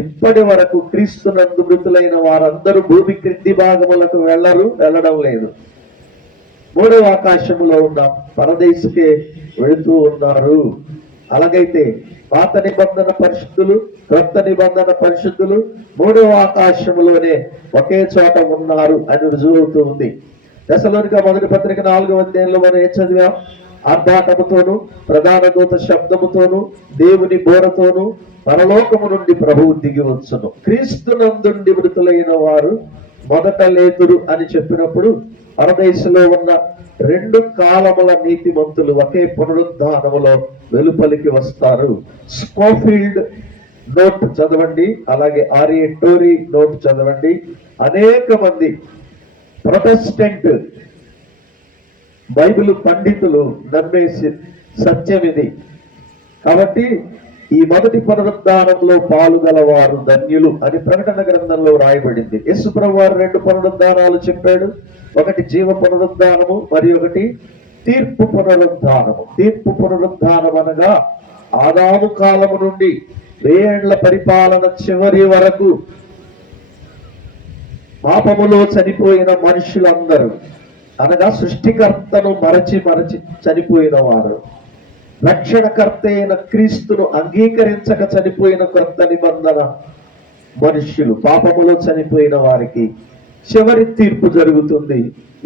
ఇప్పటి వరకు క్రీస్తునందు మృతులైన వారందరూ భూమి క్రింది భాగములకు వెళ్ళడం లేదు. 3వ ఆకాశంలో ఉన్న పరదేశుకే వెళుతూ ఉన్నారు. అలాగైతే పాత నిబంధన పరిశుద్ధులు, క్రొత్త నిబంధన పరిశుద్ధులు 3వ ఆకాశంలోనే ఒకే చోట ఉన్నారు అని రుజువు అవుతూ ఉంది. తెస్సలోనిక మొదటి పత్రిక 4వ అధ్యాయంలో మనం ఏం చదివాం? ఆర్భాటముతోను ప్రధాన దూత శబ్దముతోను దేవుని బోరతోను పరలోకము నుండి ప్రభువు దిగి వచ్చును, క్రీస్తునందుండి మృతులైన వారు మొదట లేతురు అని చెప్పినప్పుడు పరదేశంలో ఉన్న 2 కాలముల నీతిమంతులు ఒకే పునరుద్ధానములో వెలుపలికి వస్తారు. స్కోఫీల్డ్ నోట్ చదవండి, అలాగే ఆర్ఏ టోరీ నోట్ చదవండి. అనేక మంది ప్రొటెస్టెంట్ బైబిల్ పండితులు నమ్మేసి సత్యం ఇది. కాబట్టి ఈ మొదటి పునరుద్ధానంలో పాలుగలవారు ధన్యులు అని ప్రకటన గ్రంథంలో రాయబడింది. యేసు ప్రభువు వారు 2 పునరుద్ధానాలు చెప్పాడు. ఒకటి జీవ పునరుద్ధానము, మరి ఒకటి తీర్పు పునరుద్ధానము. తీర్పు పునరుద్ధానం అనగా ఆదాము కాలము నుండి 1000 ఏళ్ల పరిపాలన చివరి వరకు పాపములో చనిపోయిన మనుషులందరూ, అనగా సృష్టికర్తను మరచి చనిపోయిన వారు, రక్షణకర్త అయిన క్రీస్తును అంగీకరించక చనిపోయిన కొత్త నిబంధన మనుష్యులు, పాపములో చనిపోయిన వారికి చివరి తీర్పు జరుగుతుంది.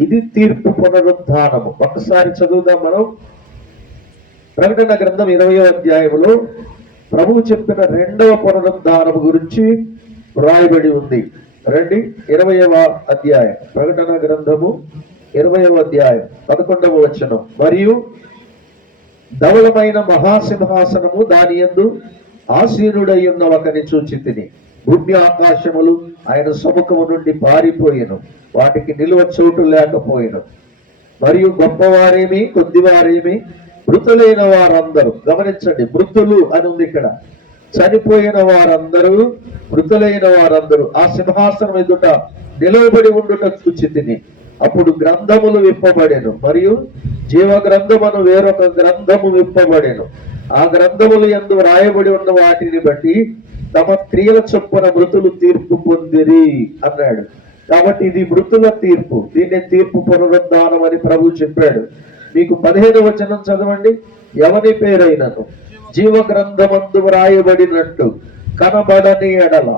ఇది తీర్పు పునరుద్ధానము. ఒకసారి చదువుదాం మనం. ప్రకటన గ్రంథం 20వ అధ్యాయంలో ప్రభువు చెప్పిన 2వ పునరుద్ధానము గురించి రాయబడి ఉంది. రండి, 20వ అధ్యాయం, ప్రకటన గ్రంథము 20వ అధ్యాయం 11వ వచనం. మరియు ధవళమైన మహాసింహాసనము, దాని యందు ఆసీనుడై ఉన్న ఒకని చూచితిని. భూమి ఆకాశములు ఆయన సముఖము నుండి పారిపోయెను, వాటికి నిలువ చోటు లేకపోయెను. మరియు గొప్పవారేమి కొద్దివారేమి మృతులైన వారందరూ, గమనించండి, మృతులు అని ఉంది ఇక్కడ, చనిపోయిన వారందరూ, మృతులైన వారందరూ ఆ సింహాసనం ఎదుట నిలవబడి ఉండుట చూచితిని. అప్పుడు గ్రంథములు విప్పబడెను, మరియు జీవ గ్రంథమును వేరొక గ్రంథము విప్పబడెను. ఆ గ్రంథములు యందు రాయబడి ఉన్న వాటిని బట్టి తమ క్రియల చొప్పున మృతులు తీర్పు పొందిరి అన్నాడు. కాబట్టి ఇది మృతుల తీర్పు, దీన్నే తీర్పు పునరుద్ధానం అని ప్రభు చెప్పాడు. మీకు 15వ వచనం చదవండి. ఎవని పేరైనను జీవ గ్రంథమందు వ్రాయబడినట్టు కనబడని ఎడల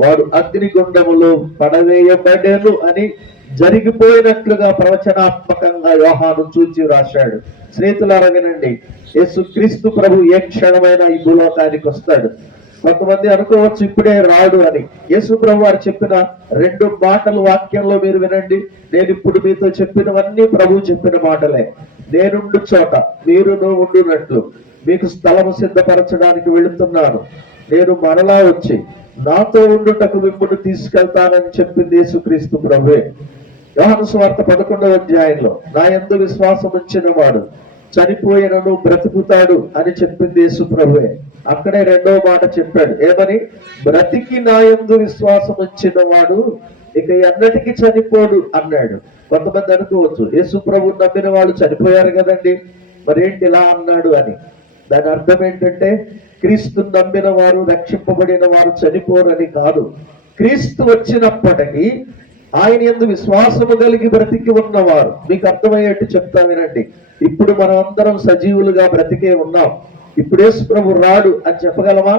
వాడు అగ్నిగుండములో పడవేయబడెను అని జరిగిపోయినట్లుగా ప్రవచనాత్మకంగా యోహాను చూచి రాశాడు. స్నేహితులారా వినండి, యేసు క్రీస్తు ప్రభు ఏ క్షణమైన ఈ భూలోకానికి వస్తాడు. కొంతమంది అనుకోవచ్చు ఇప్పుడే రాడు అని. యేసు ప్రభు వారు చెప్పిన 2 మాటలు వాక్యంలో మీరు వినండి. నేను ఇప్పుడు మీతో చెప్పినవన్నీ ప్రభు చెప్పిన మాటలే. నేనుండు చోట మీరును ఉండునట్లు మీకు స్థలము సిద్ధపరచడానికి వెళుతున్నాను. నేను మరలా వచ్చి నాతో ఉండుటకు మిమ్మల్ని తీసుకెళ్తానని చెప్పింది యేసుక్రీస్తు ప్రభువే. యోహాను సువార్త 11వ అధ్యాయంలో నా యందు విశ్వాసం ఉంచిన వాడు చనిపోయినను బ్రతుకుతాడు అని చెప్పింది యేసు ప్రభువే. అక్కడే 2వ మాట చెప్పాడు, ఏమని? బ్రతికి నా యందు విశ్వాసం ఉంచిన వాడు ఇక ఎన్నటికి చనిపోడు అన్నాడు. కొంతమంది అనుకోవచ్చు యేసు ప్రభు నమ్మిన వాళ్ళు చనిపోయారు కదండి, మరేంటి ఇలా అన్నాడు అని. దాని అర్థం ఏంటంటే క్రీస్తు నమ్మిన వారు, రక్షింపబడిన వారు చనిపోరని కాదు. క్రీస్తు వచ్చినప్పటికీ ఆయన యందు విశ్వాసము కలిగి బ్రతికి ఉన్నవారు, మీకు అర్థమయ్యేట్టు చెప్తా వినండి. ఇప్పుడు మనం అందరం సజీవులుగా బ్రతికే ఉన్నాం. ఇప్పుడు యేసు ప్రభు రాడు అని చెప్పగలమా?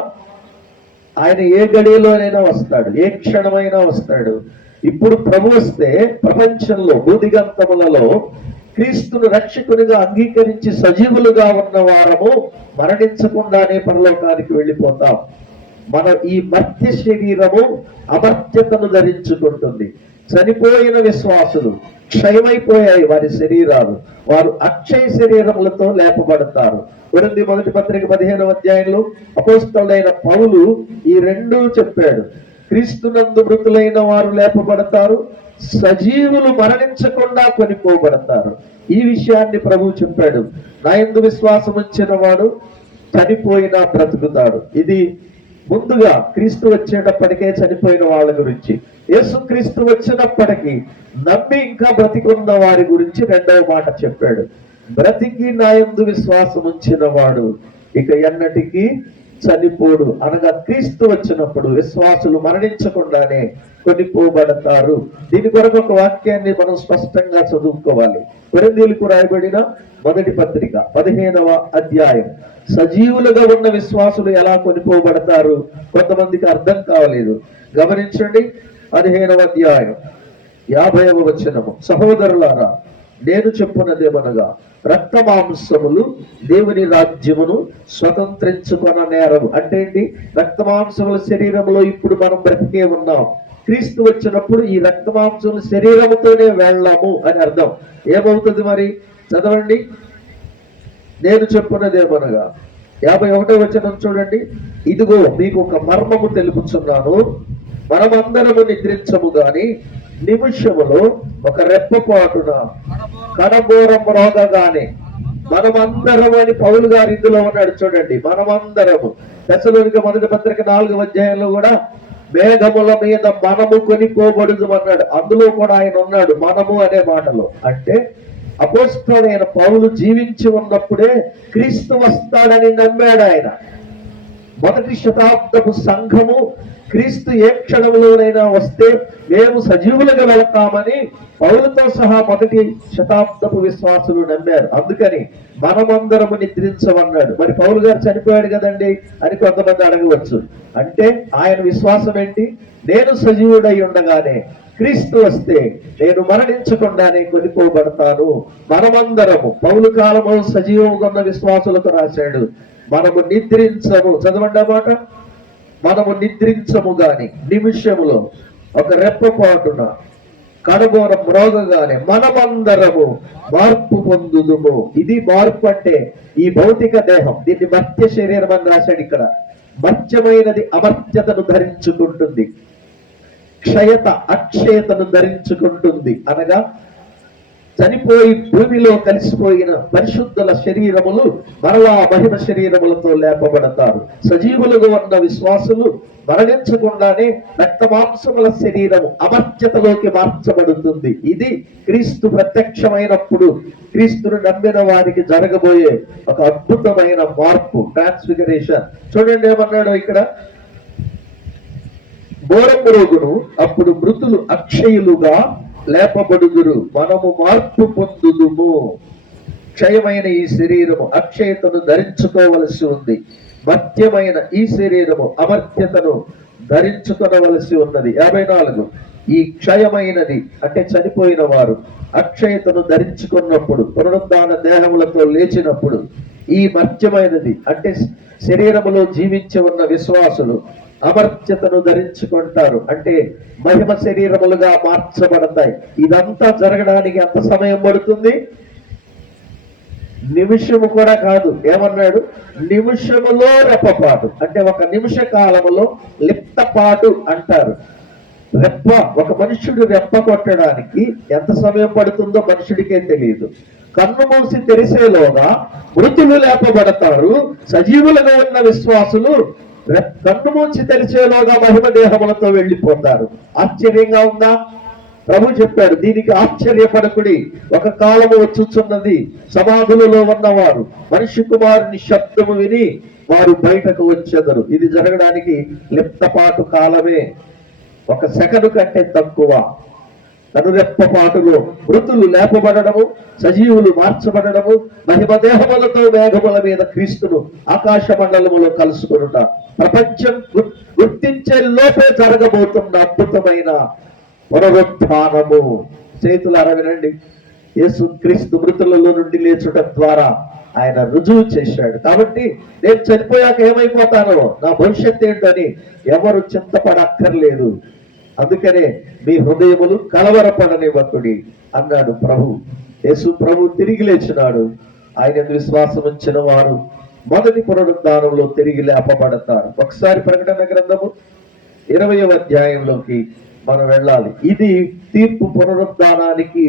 ఆయన ఏ గడియలోనైనా వస్తాడు, ఏ క్షణమైనా వస్తాడు. ఇప్పుడు ప్రభు వస్తే ప్రపంచంలో భూదిగంతములలో క్రీస్తును రక్షకునిగా అంగీకరించి సజీవులుగా ఉన్న వారము మరణించకుండానే పరలోకానికి వెళ్ళిపోతాం. మన ఈ మర్త్య శరీరము అమర్త్యతను ధరించుకుంటుంది. చనిపోయిన విశ్వాసులు క్షయమైపోయాయి వారి శరీరాలు, వారు అక్షయ శరీరములతో లేపబడతారు. కొరింథీ మొదటి పత్రిక 15వ అధ్యాయంలో అపోస్తలుడైన పౌలు ఈ 2 చెప్పాడు. క్రీస్తునందు మృతులైన వారు లేపబడతారు, సజీవులు మరణించకుండా కొనిపోబడతారు. ఈ విషయాన్ని ప్రభు చెప్పాడు. నా యందు విశ్వాసం ఉంచిన వాడు చనిపోయినా బ్రతుకుతాడు. ఇది ముందుగా క్రీస్తు వచ్చేటప్పటికే చనిపోయిన వాళ్ళ గురించి. యేసు క్రీస్తు వచ్చినప్పటికీ నమ్మి ఇంకా బ్రతికున్న వారి గురించి 2వ మాట చెప్పాడు. బ్రతికి నా యందు విశ్వాసం ఉంచిన వాడు ఇక ఎన్నటికీ చనిపోడు అనగా క్రీస్తు వచ్చినప్పుడు విశ్వాసులు మరణించకుండానే కొనిపోబడతారు. దీని కొరకు ఒక వాక్యాన్ని మనం స్పష్టంగా చదువుకోవాలి. కొరింథీయులకు రాయబడిన మొదటి పత్రిక 15వ అధ్యాయం. సజీవులుగా ఉన్న విశ్వాసులు ఎలా కొనిపోబడతారు కొంతమందికి అర్థం కావలేదు. గమనించండి, 15వ అధ్యాయం 50వ వచనము, సహోదరులారా నేను చెప్పున్నదేమనగా రక్త మాంసములు దేవుని రాజ్యమును స్వతంత్రించుకొన నేరము. అంటే ఏంటి? రక్త మాంసముల శరీరంలో ఇప్పుడు మనం బ్రతికే ఉన్నాం. క్రీస్తు వచ్చినప్పుడు ఈ రక్త మాంసముల శరీరముతోనే వెళ్ళాము అని అర్థం. ఏమవుతుంది మరి? చదవండి. నేను చెప్పున్నదేమనగా 51వ వచనం చూడండి. ఇదిగో మీకు ఒక మర్మము తెలుపుచున్నాను, మనమందరము నిద్రించము గాని నిమిషములో ఒక రెప్పపాటున కడబోరం రోగగానే మనమందరం అని పౌలు గారు ఇందులో ఉన్నాడు చూడండి. మనమందరము. దశలోనిక మొదటి పత్రిక 4వ అధ్యాయంలో కూడా మేఘముల మీద మనము కొనిపోబడుదు అన్నాడు. అందులో కూడా ఆయన ఉన్నాడు మనము అనే మాటలో. అంటే అపోస్తలుడైన పౌలు జీవించి ఉన్నప్పుడే క్రీస్తు వస్తాడని నమ్మాడు ఆయన. మొదటి శతాబ్దపు సంఘము క్రీస్తు ఏ క్షణంలోనైనా వస్తే మేము సజీవులుగా వెళతామని పౌలుతో సహా మొదటి శతాబ్దపు విశ్వాసులు నమ్మారు. అందుకని మనమందరము నిద్రించమన్నాడు. మరి పౌలు గారు చనిపోయాడు కదండి అని కొంతమంది అడగవచ్చు. అంటే ఆయన విశ్వాసం ఏంటి? నేను సజీవుడై ఉండగానే క్రీస్తు వస్తే నేను మరణించకుండానే కొనిపోబడతాను. మనమందరము, పౌలు కాలము సజీవంగా ఉన్న విశ్వాసులకు రాశాడు, మనము నిద్రించము. చదవండి మాట. మనము నిద్రించము గాని నిమిషములో ఒక రెప్పపాటున కడబోర మ్రోగగానే మనమందరము మార్పు పొందుదుము. ఇది మార్పు అంటే ఈ భౌతిక దేహం, దీన్ని మర్త్య శరీరం అని రాశాడు ఇక్కడ. మర్త్యమైనది అమర్త్యతను ధరించుకుంటుంది, క్షయత అక్షయతను ధరించుకుంటుంది. అనగా చనిపోయి భూమిలో కలిసిపోయిన పరిశుద్ధుల శరీరములు మరలా మహిమ శరీరములతో లేపబడతారు. సజీవులుగా ఉన్న విశ్వాసులు మరణించకుండానే రక్త మాంసముల శరీరము అమర్త్యతలోకి మార్చబడుతుంది. ఇది క్రీస్తు ప్రత్యక్షమైనప్పుడు క్రీస్తును నమ్మిన వారికి జరగబోయే ఒక అద్భుతమైన మార్పు, ట్రాన్స్ఫిగరేషన్. చూడండి ఏమన్నాడు ఇక్కడ. బోరము రోగును అప్పుడు మృతులు అక్షయులుగా లేపబడుదురు, మనము మార్పు పొందుదుము. క్షయమైన ఈ శరీరము అక్షయతను ధరించుకోవలసి ఉంది, మర్త్యమైన ఈ శరీరము అమర్త్యతను ధరించుకోవలసి ఉన్నది. 54 ఈ క్షయమైనది అంటే చనిపోయిన వారు అక్షయతను ధరించుకున్నప్పుడు, పునరుద్ధాన దేహములతో లేచినప్పుడు ఈ మర్త్యమైనది అంటే శరీరములో జీవించి ఉన్న విశ్వాసులు అమర్త్యతను ధరించుకుంటారు. అంటే మహిమ శరీరములుగా మార్చబడతాయి. ఇదంతా జరగడానికి ఎంత సమయం పడుతుంది? నిమిషము కూడా కాదు. ఏమన్నాడు? నిమిషములో రెప్పపాటు. అంటే ఒక నిమిష కాలములో లిప్తపాటు అంటారు. రెప్ప, ఒక మనుష్యుడు రెప్ప కొట్టడానికి ఎంత సమయం పడుతుందో మనుషుడికే తెలియదు. కన్ను మూసి తెరిసేలోగా మృతులు లేపబడతారు. సజీవులుగా ఉన్న విశ్వాసులు కన్ను మూసి తెరిచేలోగా మహిమ దేహములతో వెళ్ళిపోతారు. ఆశ్చర్యంగా ఉందా? ప్రభు చెప్పాడు, దీనికి ఆశ్చర్యపడకుడి, ఒక కాలము వచ్చుచున్నది, సమాధులలో ఉన్నవారు మనిషి కుమారుని శబ్దము విని వారు బయటకు వచ్చెదరు. ఇది జరగడానికి లిప్తపాటు కాలమే, ఒక సెకను కంటే తక్కువ. కనురెప్పపాటులో మృతులు లేపబడము, సజీవులు మార్చబడము, మహిమ దేహములతో మేఘముల మీద క్రీస్తును ఆకాశ మండలములో కలుసుకొనుట ప్రపంచం గుర్తించే లోపే జరగబోతున్న అద్భుతమైన పునరుత్థానము. చేతులారా వినండి. యేసు క్రీస్తు మృతులలో నుండి లేచుట ద్వారా ఆయన రుజువు చేశాడు. కాబట్టి నేను చనిపోయాక ఏమైపోతానో, నా భవిష్యత్తు ఏంటని ఎవరు చింతపడక్కర్లేదు. అందుకనే మీ హృదయములు కలవరపడనివ్వకుడి అన్నాడు ప్రభు. యేసు ప్రభు తిరిగి లేచినాడు. ఆయన విశ్వాసం ఉంచిన వారు మొదటి పునరుద్ధానంలో తిరిగి లేపబడతారు. ఒకసారి ప్రకటన గ్రంథము 20వ అధ్యాయంలోకి మనం వెళ్ళాలి. ఇది తీర్పు పునరుద్ధానానికి,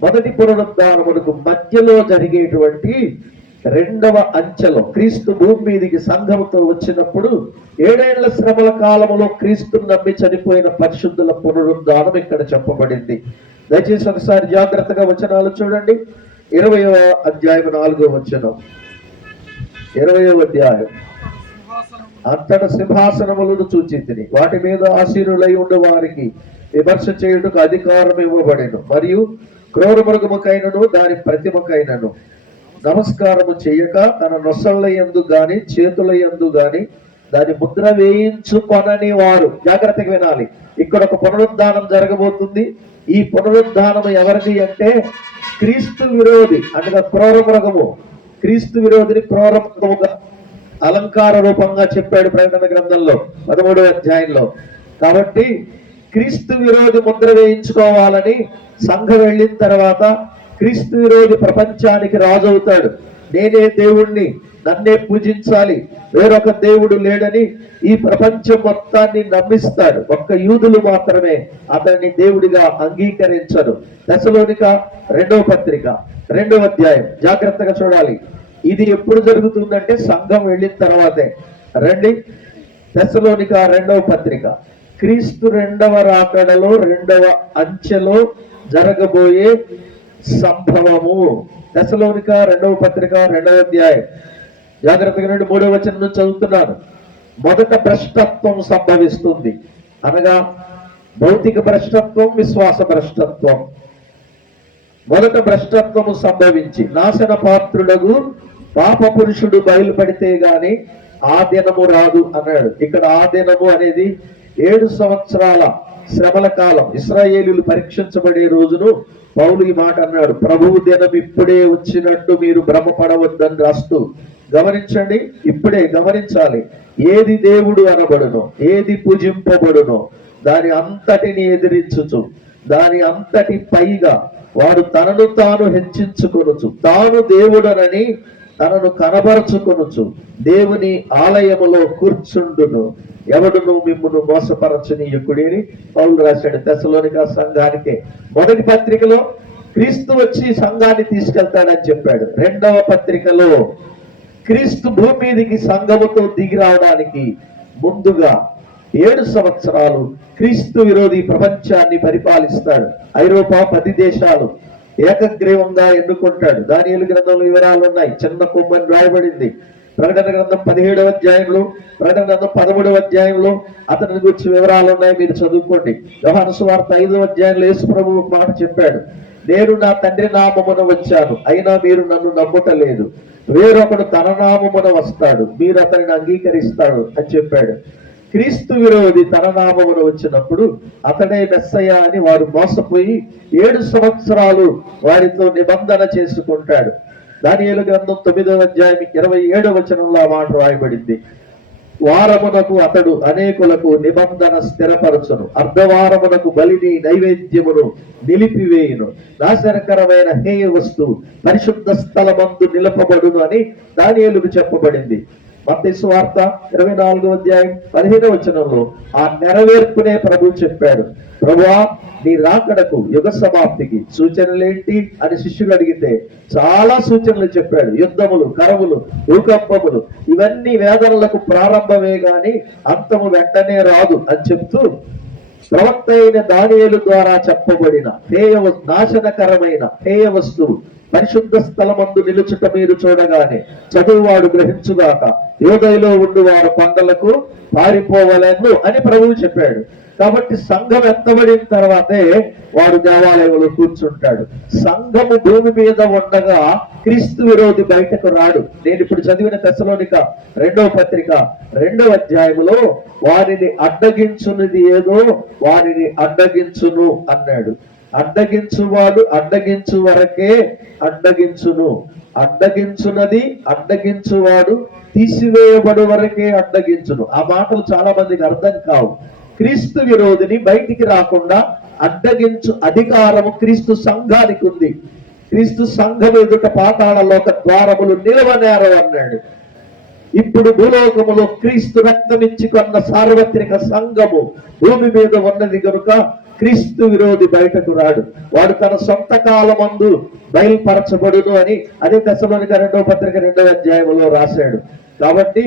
మొదటి పునరుద్ధానమునకు మధ్యలో జరిగేటువంటి రెండవ అంచెలో క్రీస్తు భూమి మీదికి సంఘముతో వచ్చినప్పుడు 7 ఏళ్ల శ్రమల కాలములో క్రీస్తును నమ్మి చనిపోయిన పరిశుద్ధుల పునరుద్ధానం ఇక్కడ చెప్పబడింది. దయచేసి ఒకసారి జాగ్రత్తగా వచనాలు చూడండి. 20వ అధ్యాయం 4వ వచనం. 20వ అధ్యాయం. అంతట సింహాసనములను చూచితిని, వాటి మీద ఆసీనులై ఉండే వారికి విమర్శ చేయుటకు అధికారం ఇవ్వబడెను, మరియు క్రూర మృగముకైనను దాని ప్రతిమకైనను నమస్కారము చేయక తన నొసళ్ళ యందు గాని చేతుల యందు గాని దాని ముద్ర వేయించుకొనని వారు. జాగ్రత్తగా వినాలి. ఇక్కడ ఒక పునరుద్ధానం జరగబోతుంది. ఈ పునరుద్ధానం ఎవరిది అంటే క్రీస్తు విరోధి అనగా క్రూర మృగము. క్రీస్తు విరోధిని క్రూర మృగముగా అలంకార రూపంగా చెప్పాడు ప్రకటన గ్రంథంలో 13వ అధ్యాయంలో. కాబట్టి క్రీస్తు విరోధి ముద్ర వేయించుకోవాలని సంఘం వెళ్ళిన తర్వాత క్రీస్తు విరోధి ప్రపంచానికి రాజు అవుతాడు. నేనే దేవుణ్ణి, నన్నే పూజించాలి, వేరొక దేవుడు లేడని ఈ ప్రపంచం మొత్తాన్ని నమ్మిస్తాడు. ఒక్క యూదులు మాత్రమే అతన్ని దేవుడిగా అంగీకరించరు. తెస్సలోనిక 2వ పత్రిక 2వ అధ్యాయం జాగ్రత్తగా చూడాలి. ఇది ఎప్పుడు జరుగుతుందంటే సంఘం వెళ్ళిన తర్వాతే. రండి, తెస్సలోనిక 2వ పత్రిక. క్రీస్తు 2వ రాకడలో 2వ అంచెలో జరగబోయే సంభవము. తెస్సలోనిక 2వ పత్రిక 2వ అధ్యాయం జాగ్రత్తగా 3వ వచనం నుంచి చదువుతున్నాను. మొదట భ్రష్టత్వం సంభవిస్తుంది, అనగా భౌతిక భ్రష్టత్వం, విశ్వాస భ్రష్టత్వం. మొదట భ్రష్టత్వము సంభవించి నాశన పాత్రుడగు పాప పురుషుడు బయలుపడితే గాని ఆ దినము రాదు అన్నాడు. ఇక్కడ ఆ దినము అనేది 7 సంవత్సరాల శ్రమల కాలం, ఇశ్రాయేలీయులు పరీక్షించబడే రోజును పౌలు ఈ మాట అన్నాడు. ప్రభువు దినం ఇప్పుడే వచ్చినట్టు మీరు భ్రమపడవద్దని రాస్తూ. గమనించండి, ఇప్పుడే గమనించాలి. ఏది దేవుడు అనబడునో, ఏది పూజింపబడునో దాని అంతటిని ఎదిరించుచు, దాని అంతటి పైగా వాడు తనను తాను హెచ్చించుకొనుచు, తాను దేవుడనని తనను కనబరచుకొనుచు దేవుని ఆలయములో కూర్చుండును, ఎవడును మిమ్మును మోసపరచనీయుకుడి అని పౌలు రాశాడు తెస్సలోనిక సంఘానికే. మొదటి పత్రికలో క్రీస్తు వచ్చి సంఘాన్ని తీసుకెళ్తాడని చెప్పాడు. 2వ పత్రికలో క్రీస్తు భూమి మీదకి సంఘముతో దిగి రావడానికి ముందుగా 7 సంవత్సరాలు క్రీస్తు విరోధి ప్రపంచాన్ని పరిపాలిస్తాడు. ఐరోపా 10 దేశాలు ఏకగ్రీవంగా ఎన్నుకుంటాడు. దానియేలు గ్రంథంలో వివరాలు ఉన్నాయి. చిన్న కొమ్మని రాయబడింది. ప్రకటన గ్రంథం 17వ అధ్యాయంలో, ప్రకటన గ్రంథం 13వ అధ్యాయంలో అతని గురించి వివరాలు ఉన్నాయి, మీరు చదువుకోండి. యోహాను సువార్త 5వ అధ్యాయంలో యేసు ప్రభువు ఒక మాట చెప్పాడు. నేను నా తండ్రి నామమున వచ్చాను, అయినా మీరు నన్ను నమ్ముటలేదు. వేరొకడు తన నామమున వస్తాడు, మీరు అతనిని అంగీకరిస్తాడు అని చెప్పాడు. క్రీస్తు విరోధి తన నామమున వచ్చినప్పుడు అతడే మెస్సయ్య అని వారు మోసపోయి 7 సంవత్సరాలు వారితో నిబంధన చేసుకుంటాడు. దానియేలు గ్రంథం 9వ అధ్యాయం 27వ వచనంలో ఆ మాట రాయబడింది. వారమునకు అతడు అనేకులకు నిబంధన స్థిరపరచును, అర్ధవారమునకు బలిని నైవేద్యమును నిలిపివేయును, నాశనకరమైన హేయ వస్తువు పరిశుద్ధ స్థలమందు నిలపబడును అని దానియేలుకు చెప్పబడింది. మత్తయి సువార్త 24వ అధ్యాయం 15వ వచనంలో ఆ నెరవేర్పునే ప్రభు చెప్పాడు. ప్రభువా, నీ రాకడకు యుగ సమాప్తికి సూచనలేంటి అని శిష్యులు అడిగితే చాలా సూచనలు చెప్పాడు. యుద్ధములు, కరవులు, భూకంపములు, ఇవన్నీ వేదనలకు ప్రారంభమే గాని అంతము వెంటనే రాదు అని చెప్తూ ప్రవక్త అయిన దానియేలు ద్వారా చెప్పబడిన నాశనకరమైన హేయ వస్తువు పరిశుద్ధ స్థలమందు నిలుచుట మీరు చూడగానే చదువువాడు గ్రహించుగాక, యోదయలో ఉండి వారు కొండలకు పారిపోవలేను అని ప్రభువు చెప్పాడు. కాబట్టి సంఘం ఎత్తబడిన తర్వాతే వాడు దేవాలయంలో కూర్చుంటాడు. సంఘము భూమి మీద ఉండగా క్రీస్తు విరోధి బయటకు రాడు. నేను ఇప్పుడు చదివిన తెస్సలోనిక 2వ పత్రిక 2వ అధ్యాయములో వారిని అడ్డగించున్నది ఏదో వారిని అడ్డగించును అన్నాడు. అడ్డగించువాడు అడ్డగించు వరకే అడ్డగించును, అడ్డగించున్నది అడ్డగించువాడు తీసివేయబడు వరకే అడ్డగించును. ఆ మాటలు చాలా మందికి అర్థం కావు. క్రీస్తు విరోధిని బయటికి రాకుండా అడ్డగించు అధికారము క్రీస్తు సంఘానికి ఉంది. క్రీస్తు సంఘం ఎదుట పాతాళ లోక ద్వారములు నిలవనేరవు అన్నాడు. ఇప్పుడు భూలోకములో క్రీస్తు రక్తమిచ్చుకున్న సార్వత్రిక సంఘము భూమి మీద ఉన్నది కనుక క్రీస్తు విరోధి బయటకు రాడు. వాడు తన సొంత కాలమందు బయలుపరచబడును అని అదే తెస్సలోనిక 2వ పత్రిక 2వ అధ్యాయంలో రాశాడు. కాబట్టి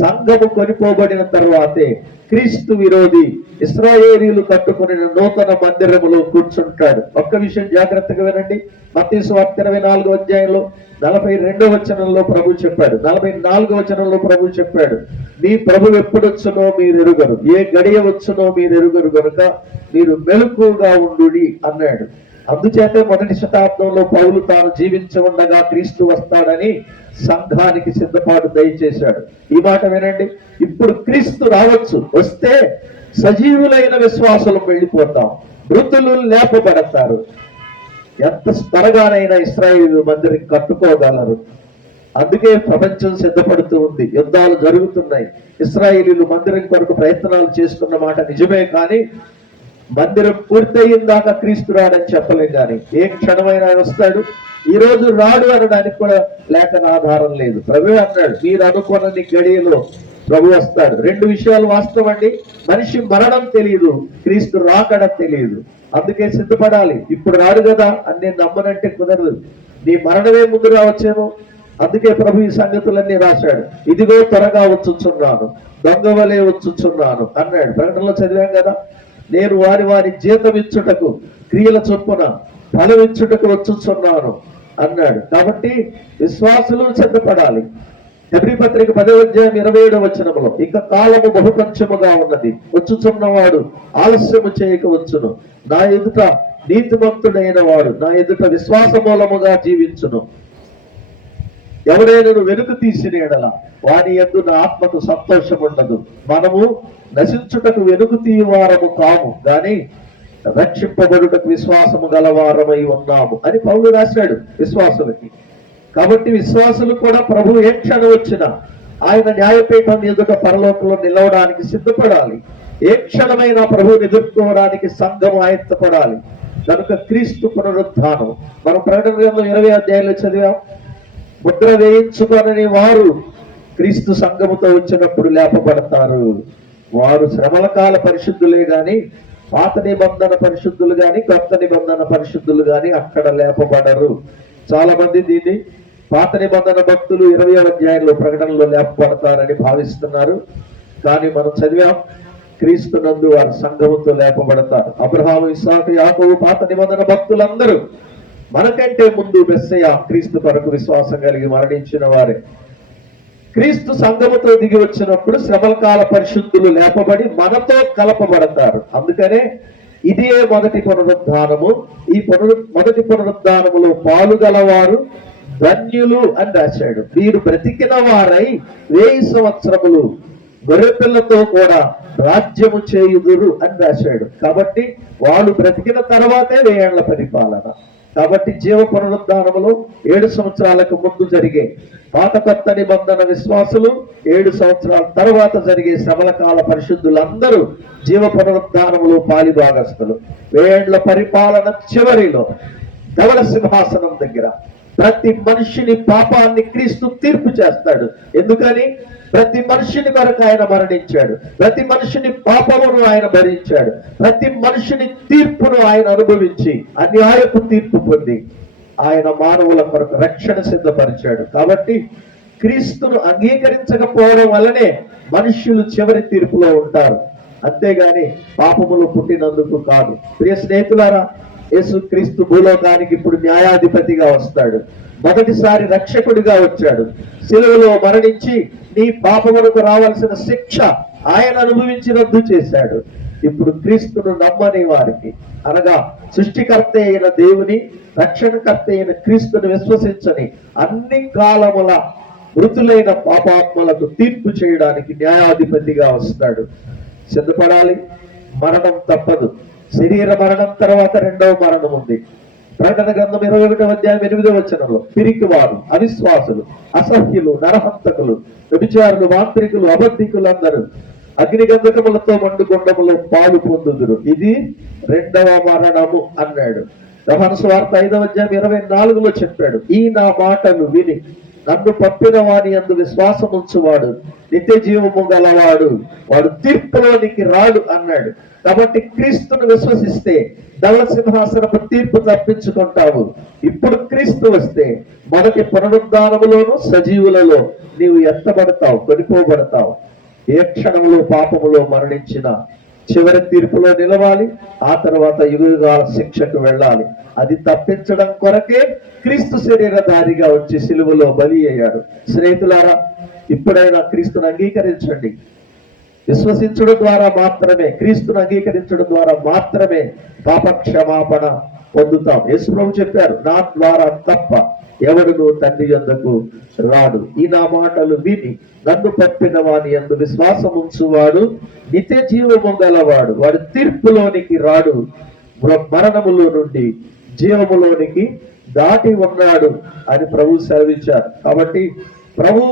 సంఘము కొనిపోబడిన తర్వాతే క్రీస్తు విరోధి ఇశ్రాయేలీయులు కట్టుకుని నూతన మందిరములో కూర్చుంటాడు. ఒక్క విషయం జాగ్రత్తగా వినండి. మత్తయి సువార్త 24వ అధ్యాయంలో 42వ వచనంలో ప్రభు చెప్పాడు, 44వ వచనంలో ప్రభు చెప్పాడు, మీ ప్రభు ఎప్పుడు వచ్చునో మీరు ఎరుగరు, ఏ గడియ వచ్చునో మీరు ఎరుగరు గనుక మీరు మెలకువగా ఉండుడి అన్నాడు. అందుచేతే మొదటి శతాబ్దంలో పౌలు తాను జీవించి ఉండగా క్రీస్తు వస్తాడని సంఘానికి సిద్ధపాటు దయచేశాడు. ఈ మాట వినండి, ఇప్పుడు క్రీస్తు రావచ్చు, వస్తే సజీవులైన విశ్వాసులు వెళ్ళిపోతాం, మృతులు లేపబడతారు. ఎంత త్వరగానైనా ఇశ్రాయేలు మందిరం కట్టుకోగలరు. అందుకే ప్రపంచం సిద్ధపడుతూ ఉంది, యుద్ధాలు జరుగుతున్నాయి. ఇశ్రాయేలీలు మందిరం కొరకు ప్రయత్నాలు చేస్తున్న మాట నిజమే, కానీ మందిరం పూర్తయిందాక క్రీస్తు రాడని చెప్పలేం. కానీ ఏ క్షణమైనా ఆయన వస్తాడు. ఈ రోజు రాడు అనడానికి కూడా లేఖన ఆధారం లేదు. ప్రభు అన్నాడు, మీరు అనుకున్నది గడియలో ప్రభు వస్తాడు. రెండు విషయాలు వాస్తవం అండి. మనిషి మరణం తెలియదు, క్రీస్తు రాకడ తెలియదు. అందుకే సిద్ధపడాలి. ఇప్పుడు రాడు కదా అని నేను నమ్మనంటే కుదరదు. నీ మరణమే ముందు రావచ్చేమో. అందుకే ప్రభు ఈ సంగతులన్నీ రాశాడు. ఇదిగో త్వరగా వచ్చుచున్నాను, దొంగ వలె వచ్చుచున్నాను అన్నాడు. ప్రకటనలో చదివాం కదా, నేను వారి వారి జీతం ఇచ్చుటకు క్రియల చొప్పున ఫలం ఇచ్చుటకు వచ్చుచున్నాను అన్నాడు. కాబట్టి విశ్వాసులు సిద్ధపడాలి. హెబ్రీ పత్రిక 10వ అధ్యాయం 27వ వచనంలో, ఇక కాలము బహుపంచముగా ఉన్నది, వచ్చుచున్నవాడు ఆలస్యము చేయక వచ్చును, నా ఎదుట నీతిమంతుడైన వాడు నా ఎదుట విశ్వాస మూలముగా జీవించును. ఎవరైనా వెనుక తీసిన ఎడల వాని యందు నా ఆత్మకు సంతోషం ఉండదు. మనము నశించుటకు వెనుక తీయవారము కాము, గాని రక్షింపబడుటకు విశ్వాసము గలవారమై ఉన్నాము అని పౌలు రాశాడు విశ్వాసులకి. కాబట్టి విశ్వాసులు కూడా ప్రభు ఏ క్షణం వచ్చినా ఆయన న్యాయపీఠం ఎదుట పరలోకంలో నిలవడానికి సిద్ధపడాలి. ఏ క్షణమైనా ప్రభువుని ఎదుర్కోవడానికి సంఘం ఆయత్తపడాలి. కనుక క్రీస్తు పునరుద్ధానం మనం ప్రకటన గ్రంథం 20వ అధ్యాయంలో చదివాం. ముద్ర వేయించుకొనని వారు క్రీస్తు సంఘముతో వచ్చినప్పుడు లేపబడతారు. వారు శ్రమల కాల పరిశుద్ధులే గాని పాత నిబంధన పరిశుద్ధులు గాని కొత్త నిబంధన పరిశుద్ధులు గాని అక్కడ లేపబడరు. చాలా మంది దీన్ని పాత నిబంధన భక్తులు 20వ అధ్యాయంలో ప్రకటనలో లేపబడతారని భావిస్తున్నారు. కానీ మనం చదివాం, క్రీస్తు నందు వారు సంఘముతో లేపబడతారు. అబ్రహాము, ఇస్సాకు, యాకోబు పాత నిబంధన భక్తులందరూ మనకంటే ముందు మెస్సయ్య క్రీస్తు కొరకు విశ్వాసం కలిగి మరణించిన వారే. క్రీస్తు సంఘముతో దిగి వచ్చినప్పుడు శ్రమల కాల పరిశుద్ధులు లేపబడి మనతో కలపబడతారు. అందుకనే ఇదే మొదటి పునరుద్ధానము. ఈ మొదటి పునరుద్ధానములో పాలుగలవారు ధన్యులు అని రాశాడు. వీరు బ్రతికిన వారై 1000 సంవత్సరములు గొర్రెపిల్లతో కూడా రాజ్యము చేయుదురు అని రాశాడు. కాబట్టి వాళ్ళు బ్రతికిన తర్వాతే 1000 ఏళ్ల పరిపాలన. కాబట్టి జీవ పునరుద్ధానములో 7 సంవత్సరాలకు ముందు జరిగే పాత కొత్త నిబంధన విశ్వాసులు, 7 సంవత్సరాల తర్వాత జరిగే శ్రమల కాల పరిశుద్ధులందరూ జీవ పునరుద్ధానములో పాలిభాగస్తులు. 1000 ఏళ్ల పరిపాలన చివరిలో ధవళ సింహాసనం దగ్గర ప్రతి మనిషిని పాపాన్ని క్రీస్తు తీర్పు చేస్తాడు. ఎందుకని? ప్రతి మనిషిని కొరకు ఆయన మరణించాడు, ప్రతి మనిషిని పాపమును ఆయన భరించాడు, ప్రతి మనిషిని తీర్పును ఆయన అనుభవించి అన్యాయపు తీర్పు పొంది ఆయన మానవుల కొరకు రక్షణ సిద్ధపరిచాడు. కాబట్టి క్రీస్తును అంగీకరించకపోవడం వల్లనే మనుష్యులు చివరి తీర్పులో ఉంటారు, అంతేగాని పాపములు పుట్టినందుకు కాదు. ప్రియ స్నేహితులారా, యేసు క్రీస్తు భూలోకానికి ఇప్పుడు న్యాయాధిపతిగా వస్తాడు. మొదటిసారి రక్షకుడిగా వచ్చాడు. శిలువలో మరణించి నీ పాపములకు రావాల్సిన శిక్ష ఆయన అనుభవించి రద్దు చేశాడు. ఇప్పుడు క్రీస్తును నమ్మని వారికి, అనగా సృష్టికర్త అయిన దేవుని, రక్షణకర్త అయిన క్రీస్తును విశ్వసించని అన్ని కాలముల మృతులైన పాపాత్మలకు తీర్పు చేయడానికి న్యాయాధిపతిగా వస్తాడు. సిద్ధపడాలి. మరణం తప్పదు. శరీర మరణం తర్వాత రెండవ మరణం ఉంది. ప్రకటన గ్రంథం 21వ అధ్యాయం 8వ వచనంలో, పిరికివారు, అవిశ్వాసులు, అసహ్యులు, నరహంతకులు, వ్యభిచారులు, మాంత్రికులు, అబద్ధికులు అందరూ అగ్నిగంధకములతో మండుకొండములో పాలు పొందుదురు. ఇది రెండవ మరణము అన్నాడు. యోహాను సువార్త 5వ అధ్యాయం 24లో చెప్పాడు, ఈ నా మాటలు విని నన్ను పంపిన వాని యందు విశ్వాసం ఉంచువాడు నిత్య జీవము గలవాడు, వాడు తీర్పులోనికి రాడు అన్నాడు. కాబట్టి క్రీస్తును విశ్వసిస్తే ధవళ సింహాసనపు తీర్పు తప్పించుకుంటావు. ఇప్పుడు క్రీస్తు వస్తే మొదటి పునరుద్ధానములోను సజీవులలో నీవు ఎత్తబడతావు, కొనిపోబడతావు. ఏ క్షణములో పాపములో మరణించిన చివరి తీర్పులో నిలవాలి. ఆ తర్వాత యుగాల శిక్షకు వెళ్ళాలి. అది తప్పించడం కొరకే క్రీస్తు శరీరధారిగా వచ్చి సిలువలో బలి అయ్యాడు. స్నేహితులారా, ఇప్పుడైనా క్రీస్తును అంగీకరించండి. విశ్వసించడం ద్వారా మాత్రమే, క్రీస్తును అంగీకరించడం ద్వారా మాత్రమే పాప క్షమాపణ పొందుతాం. యేసు ప్రభు చెప్పారు, నా ద్వారా తప్ప ఎవడును తండ్రి యొద్దకు రాడు. ఈ నా మాటలు విని నన్ను పంపిన వాని యందు విశ్వాసం ఉంచువాడు నిత్య జీవము గలవాడు, వాడు తీర్పులోనికి రాడు, మరణములో నుండి జీవములోనికి దాటి ఉన్నాడు అని ప్రభు సెలవిచ్చారు. కాబట్టి ప్రభు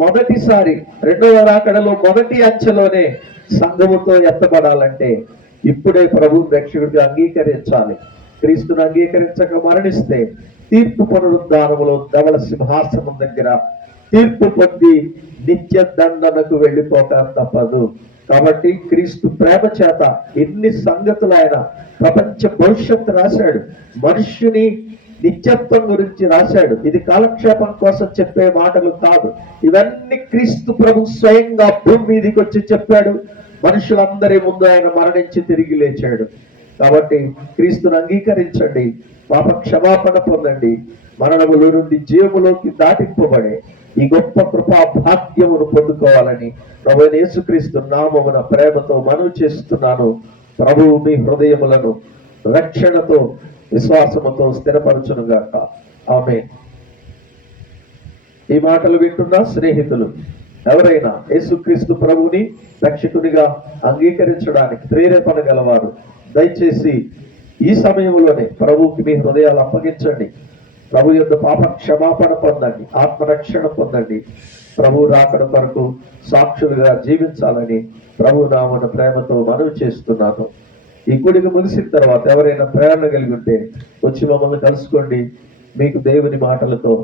మొదటిసారి రెండవ రాకడలో మొదటి అంచెలోనే సంఘముతో ఎత్తబడాలంటే ఇప్పుడే ప్రభు రక్షకుడిగా అంగీకరించాలి. క్రీస్తును అంగీకరించక మరణిస్తే తీర్పు పునరుద్ధానములో ధవల సింహాసనం దగ్గర తీర్పు పొంది నిత్య దండనకు వెళ్ళిపోక తప్పదు. కాబట్టి క్రీస్తు ప్రేమ చేత ఎన్ని సంగతులు ఆయన ప్రపంచ భవిష్యత్తు రాశాడు, మనుష్యుని నిత్యత్వం గురించి రాశాడు. ఇది కాలక్షేపం కోసం చెప్పే మాటలు కాదు. ఇవన్నీ క్రీస్తు ప్రభు స్వయంగా భూమి మీదకి వచ్చి చెప్పాడు. మనుషులందరి ముందు ఆయన మరణించి తిరిగి లేచాడు. కాబట్టి క్రీస్తును అంగీకరించండి, పాప క్షమాపణ పొందండి, మరణములో నుండి జీవములోకి దాటింపబడే ఈ గొప్ప కృపా భాగ్యమును పొందుకోవాలని ప్రభు యేసుక్రీస్తు నామమున ప్రేమతో మనవి చేస్తున్నాను. ప్రభువు మీ హృదయములను రక్షణతో విశ్వాసముతో స్థిరపరచునుగాక. ఆమేన్. ఈ మాటలు వింటున్న స్నేహితులు ఎవరైనా యేసుక్రీస్తు ప్రభువుని రక్షకునిగా అంగీకరించడానికి ప్రేరేపణ గలవారు దయచేసి ఈ సమయంలోనే ప్రభువుకి మీ హృదయాలు అప్పగించండి. ప్రభు యొక్క పాప క్షమాపణ పొందండి, ఆత్మరక్షణ పొందండి. ప్రభు రాకడ కొరకు సాక్షులుగా జీవించాలని ప్రభు నామన ప్రేమతో మనవి చేస్తున్నాను. ఈ కూడిక ముగిసిన తర్వాత ఎవరైనా ప్రేరణ కలిగి ఉంటే వచ్చి మమ్మల్ని కలుసుకోండి. మీకు దేవుని మాటలతో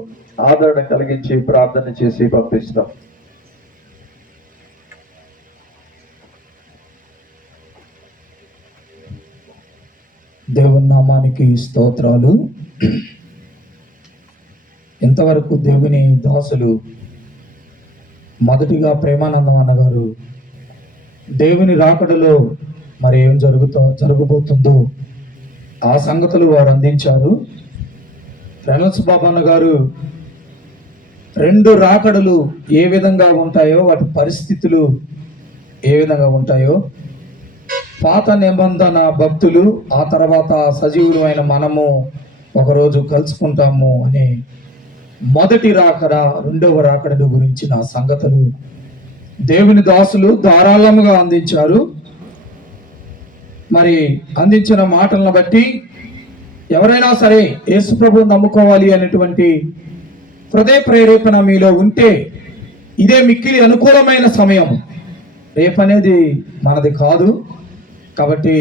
ఆదరణ కలిగించి ప్రార్థన చేసి పంపిస్తాం. దేవుని నామానికి స్తోత్రాలు. ఇంతవరకు దేవుని దాసులు మొదటిగా ప్రేమానందం అన్నగారు దేవుని రాకడలో మరి ఏం జరగబోతుందో ఆ సంగతులు వారు అందించారు. రెనల్స్ బాబన్న గారు రెండు రాకడలు ఏ విధంగా ఉంటాయో, వాటి పరిస్థితులు ఏ విధంగా ఉంటాయో, పాత నిబంధన భక్తులు ఆ తర్వాత సజీవులు అయిన మనము ఒకరోజు కలుసుకుంటాము అని మొదటి రాకడ రెండవ రాకడ గురించిన సంగతులు దేవుని దాసులు ధారాళముగా అందించారు. మరి అందించిన మాటలను బట్టి ఎవరైనా సరే యేసు ప్రభువును నమ్ముకోవాలి అనేటువంటి హృదయ ప్రేరేపణ మీలో ఉంటే ఇదే మిక్కిలి అనుకూలమైన సమయం. రేపనేది మనది కాదు. కాబట్టి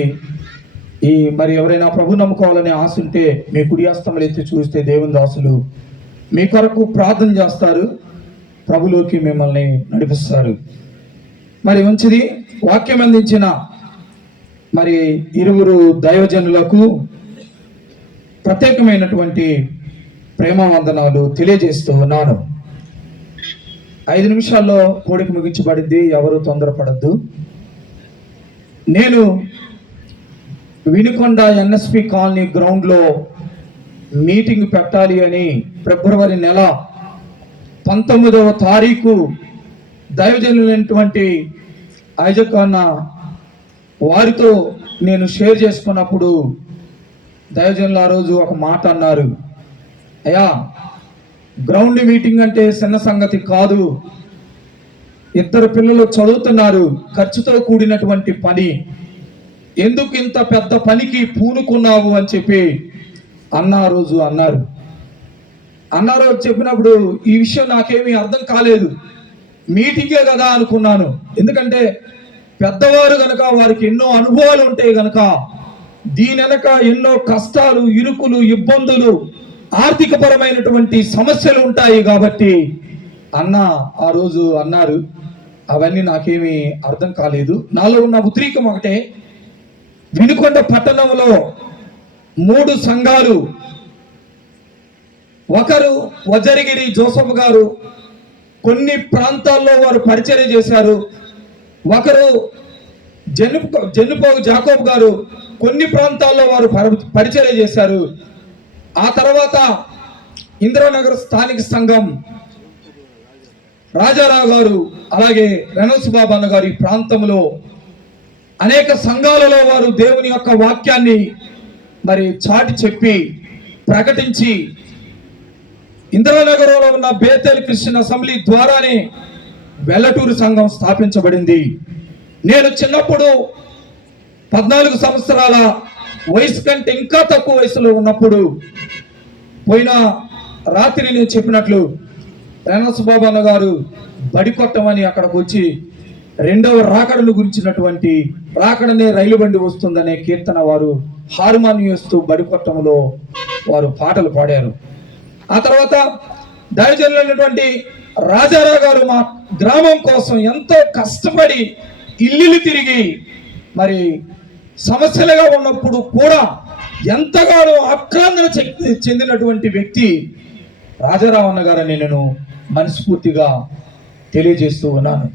మరి ఎవరైనా ప్రభు నమ్ముకోవాలనే ఆశ ఉంటే మీ కుడి హస్తములు ఎత్తి చూస్తే దేవుని దాసులు మీ కొరకు ప్రార్థన చేస్తారు, ప్రభులోకి మిమ్మల్ని నడిపిస్తారు. మరి మంచిది. వాక్యం అందించిన మరి ఇరువురు దైవజనులకు ప్రత్యేకమైనటువంటి ప్రేమ వందనాలు తెలియజేస్తూ ఉన్నాను. 5 నిమిషాల్లో కోడికి ముగించబడింది, ఎవరు తొందరపడద్దు. నేను వినుకొండ ఎన్ఎస్పి కాలనీ గ్రౌండ్లో మీటింగ్ పెట్టాలి అని ఫిబ్రవరి నెల 19వ తారీఖు దైవజనులైనటువంటి ఐజక్ అన్న వారితో నేను షేర్ చేసుకున్నప్పుడు దైవజనులు ఆ రోజు ఒక మాట అన్నారు, అయ్యా గ్రౌండ్ మీటింగ్ అంటే చిన్న సంగతి కాదు, 2 పిల్లలు చదువుతున్నారు, ఖర్చుతో కూడినటువంటి పని, ఎందుకు ఇంత పెద్ద పనికి పూనుకున్నావు అని చెప్పి ఆ రోజు అన్నారు. చెప్పినప్పుడు ఈ విషయం నాకేమీ అర్థం కాలేదు, మీటింగే కదా అనుకున్నాను. ఎందుకంటే పెద్దవారు గనక వారికి ఎన్నో అనుభవాలు ఉంటాయి గనక దీని వెనక ఎన్నో కష్టాలు, ఇరుకులు, ఇబ్బందులు, ఆర్థిక పరమైనటువంటి సమస్యలు ఉంటాయి. కాబట్టి ఆ రోజు అన్నారు. అవన్నీ నాకేమీ అర్థం కాలేదు. నాలో ఉన్న ఉద్రేకం ఒకటే, వినుకొండ పట్టణంలో 3 సంఘాలు, ఒకరు వజ్రగిరి జోసఫ్ గారు కొన్ని ప్రాంతాల్లో వారు పరిచర్య చేశారు, ఒకరు జన్నుపోగు జాకోబ్ గారు కొన్ని ప్రాంతాల్లో వారు పరిచర్య చేశారు. ఆ తర్వాత ఇంద్రనగర్ స్థానిక సంఘం రాజారావు గారు, అలాగే రెనల్స్ బాబన్న గారు ఈ ప్రాంతంలో అనేక సంఘాలలో వారు దేవుని యొక్క వాక్యాన్ని మరి చాటి చెప్పి ప్రకటించి ఇందిరానగరంలో ఉన్న బేతేల్ క్రిస్టియన్ అసెంబ్లీ ద్వారానే వెల్లటూరు సంఘం స్థాపించబడింది. నేను చిన్నప్పుడు 14 సంవత్సరాల వయసు కంటే ఇంకా తక్కువ వయసులో ఉన్నప్పుడు పోయిన రాత్రి నేను చెప్పినట్లు రేణస్ బాబు అన్న గారు బడి కొట్టమని అక్కడికి వచ్చి రెండవ రాకడను గురించినటువంటి రాకడనే రైలు బండి వస్తుందనే కీర్తన వారు హార్మోనియం వేస్తూ బడి కొట్టంలో వారు పాటలు పాడారు. ఆ తర్వాత దైవజనులైనటువంటి రాజారావు గారు మా గ్రామం కోసం ఎంతో కష్టపడి ఇల్లు తిరిగి మరి సమస్యలుగా ఉన్నప్పుడు కూడా ఎంతగానో ఆక్రందన చెందినటువంటి వ్యక్తి రాజారావు అన్న గారని నేను మనస్ఫూర్తిగా తెలియజేస్తూ ఉన్నాను.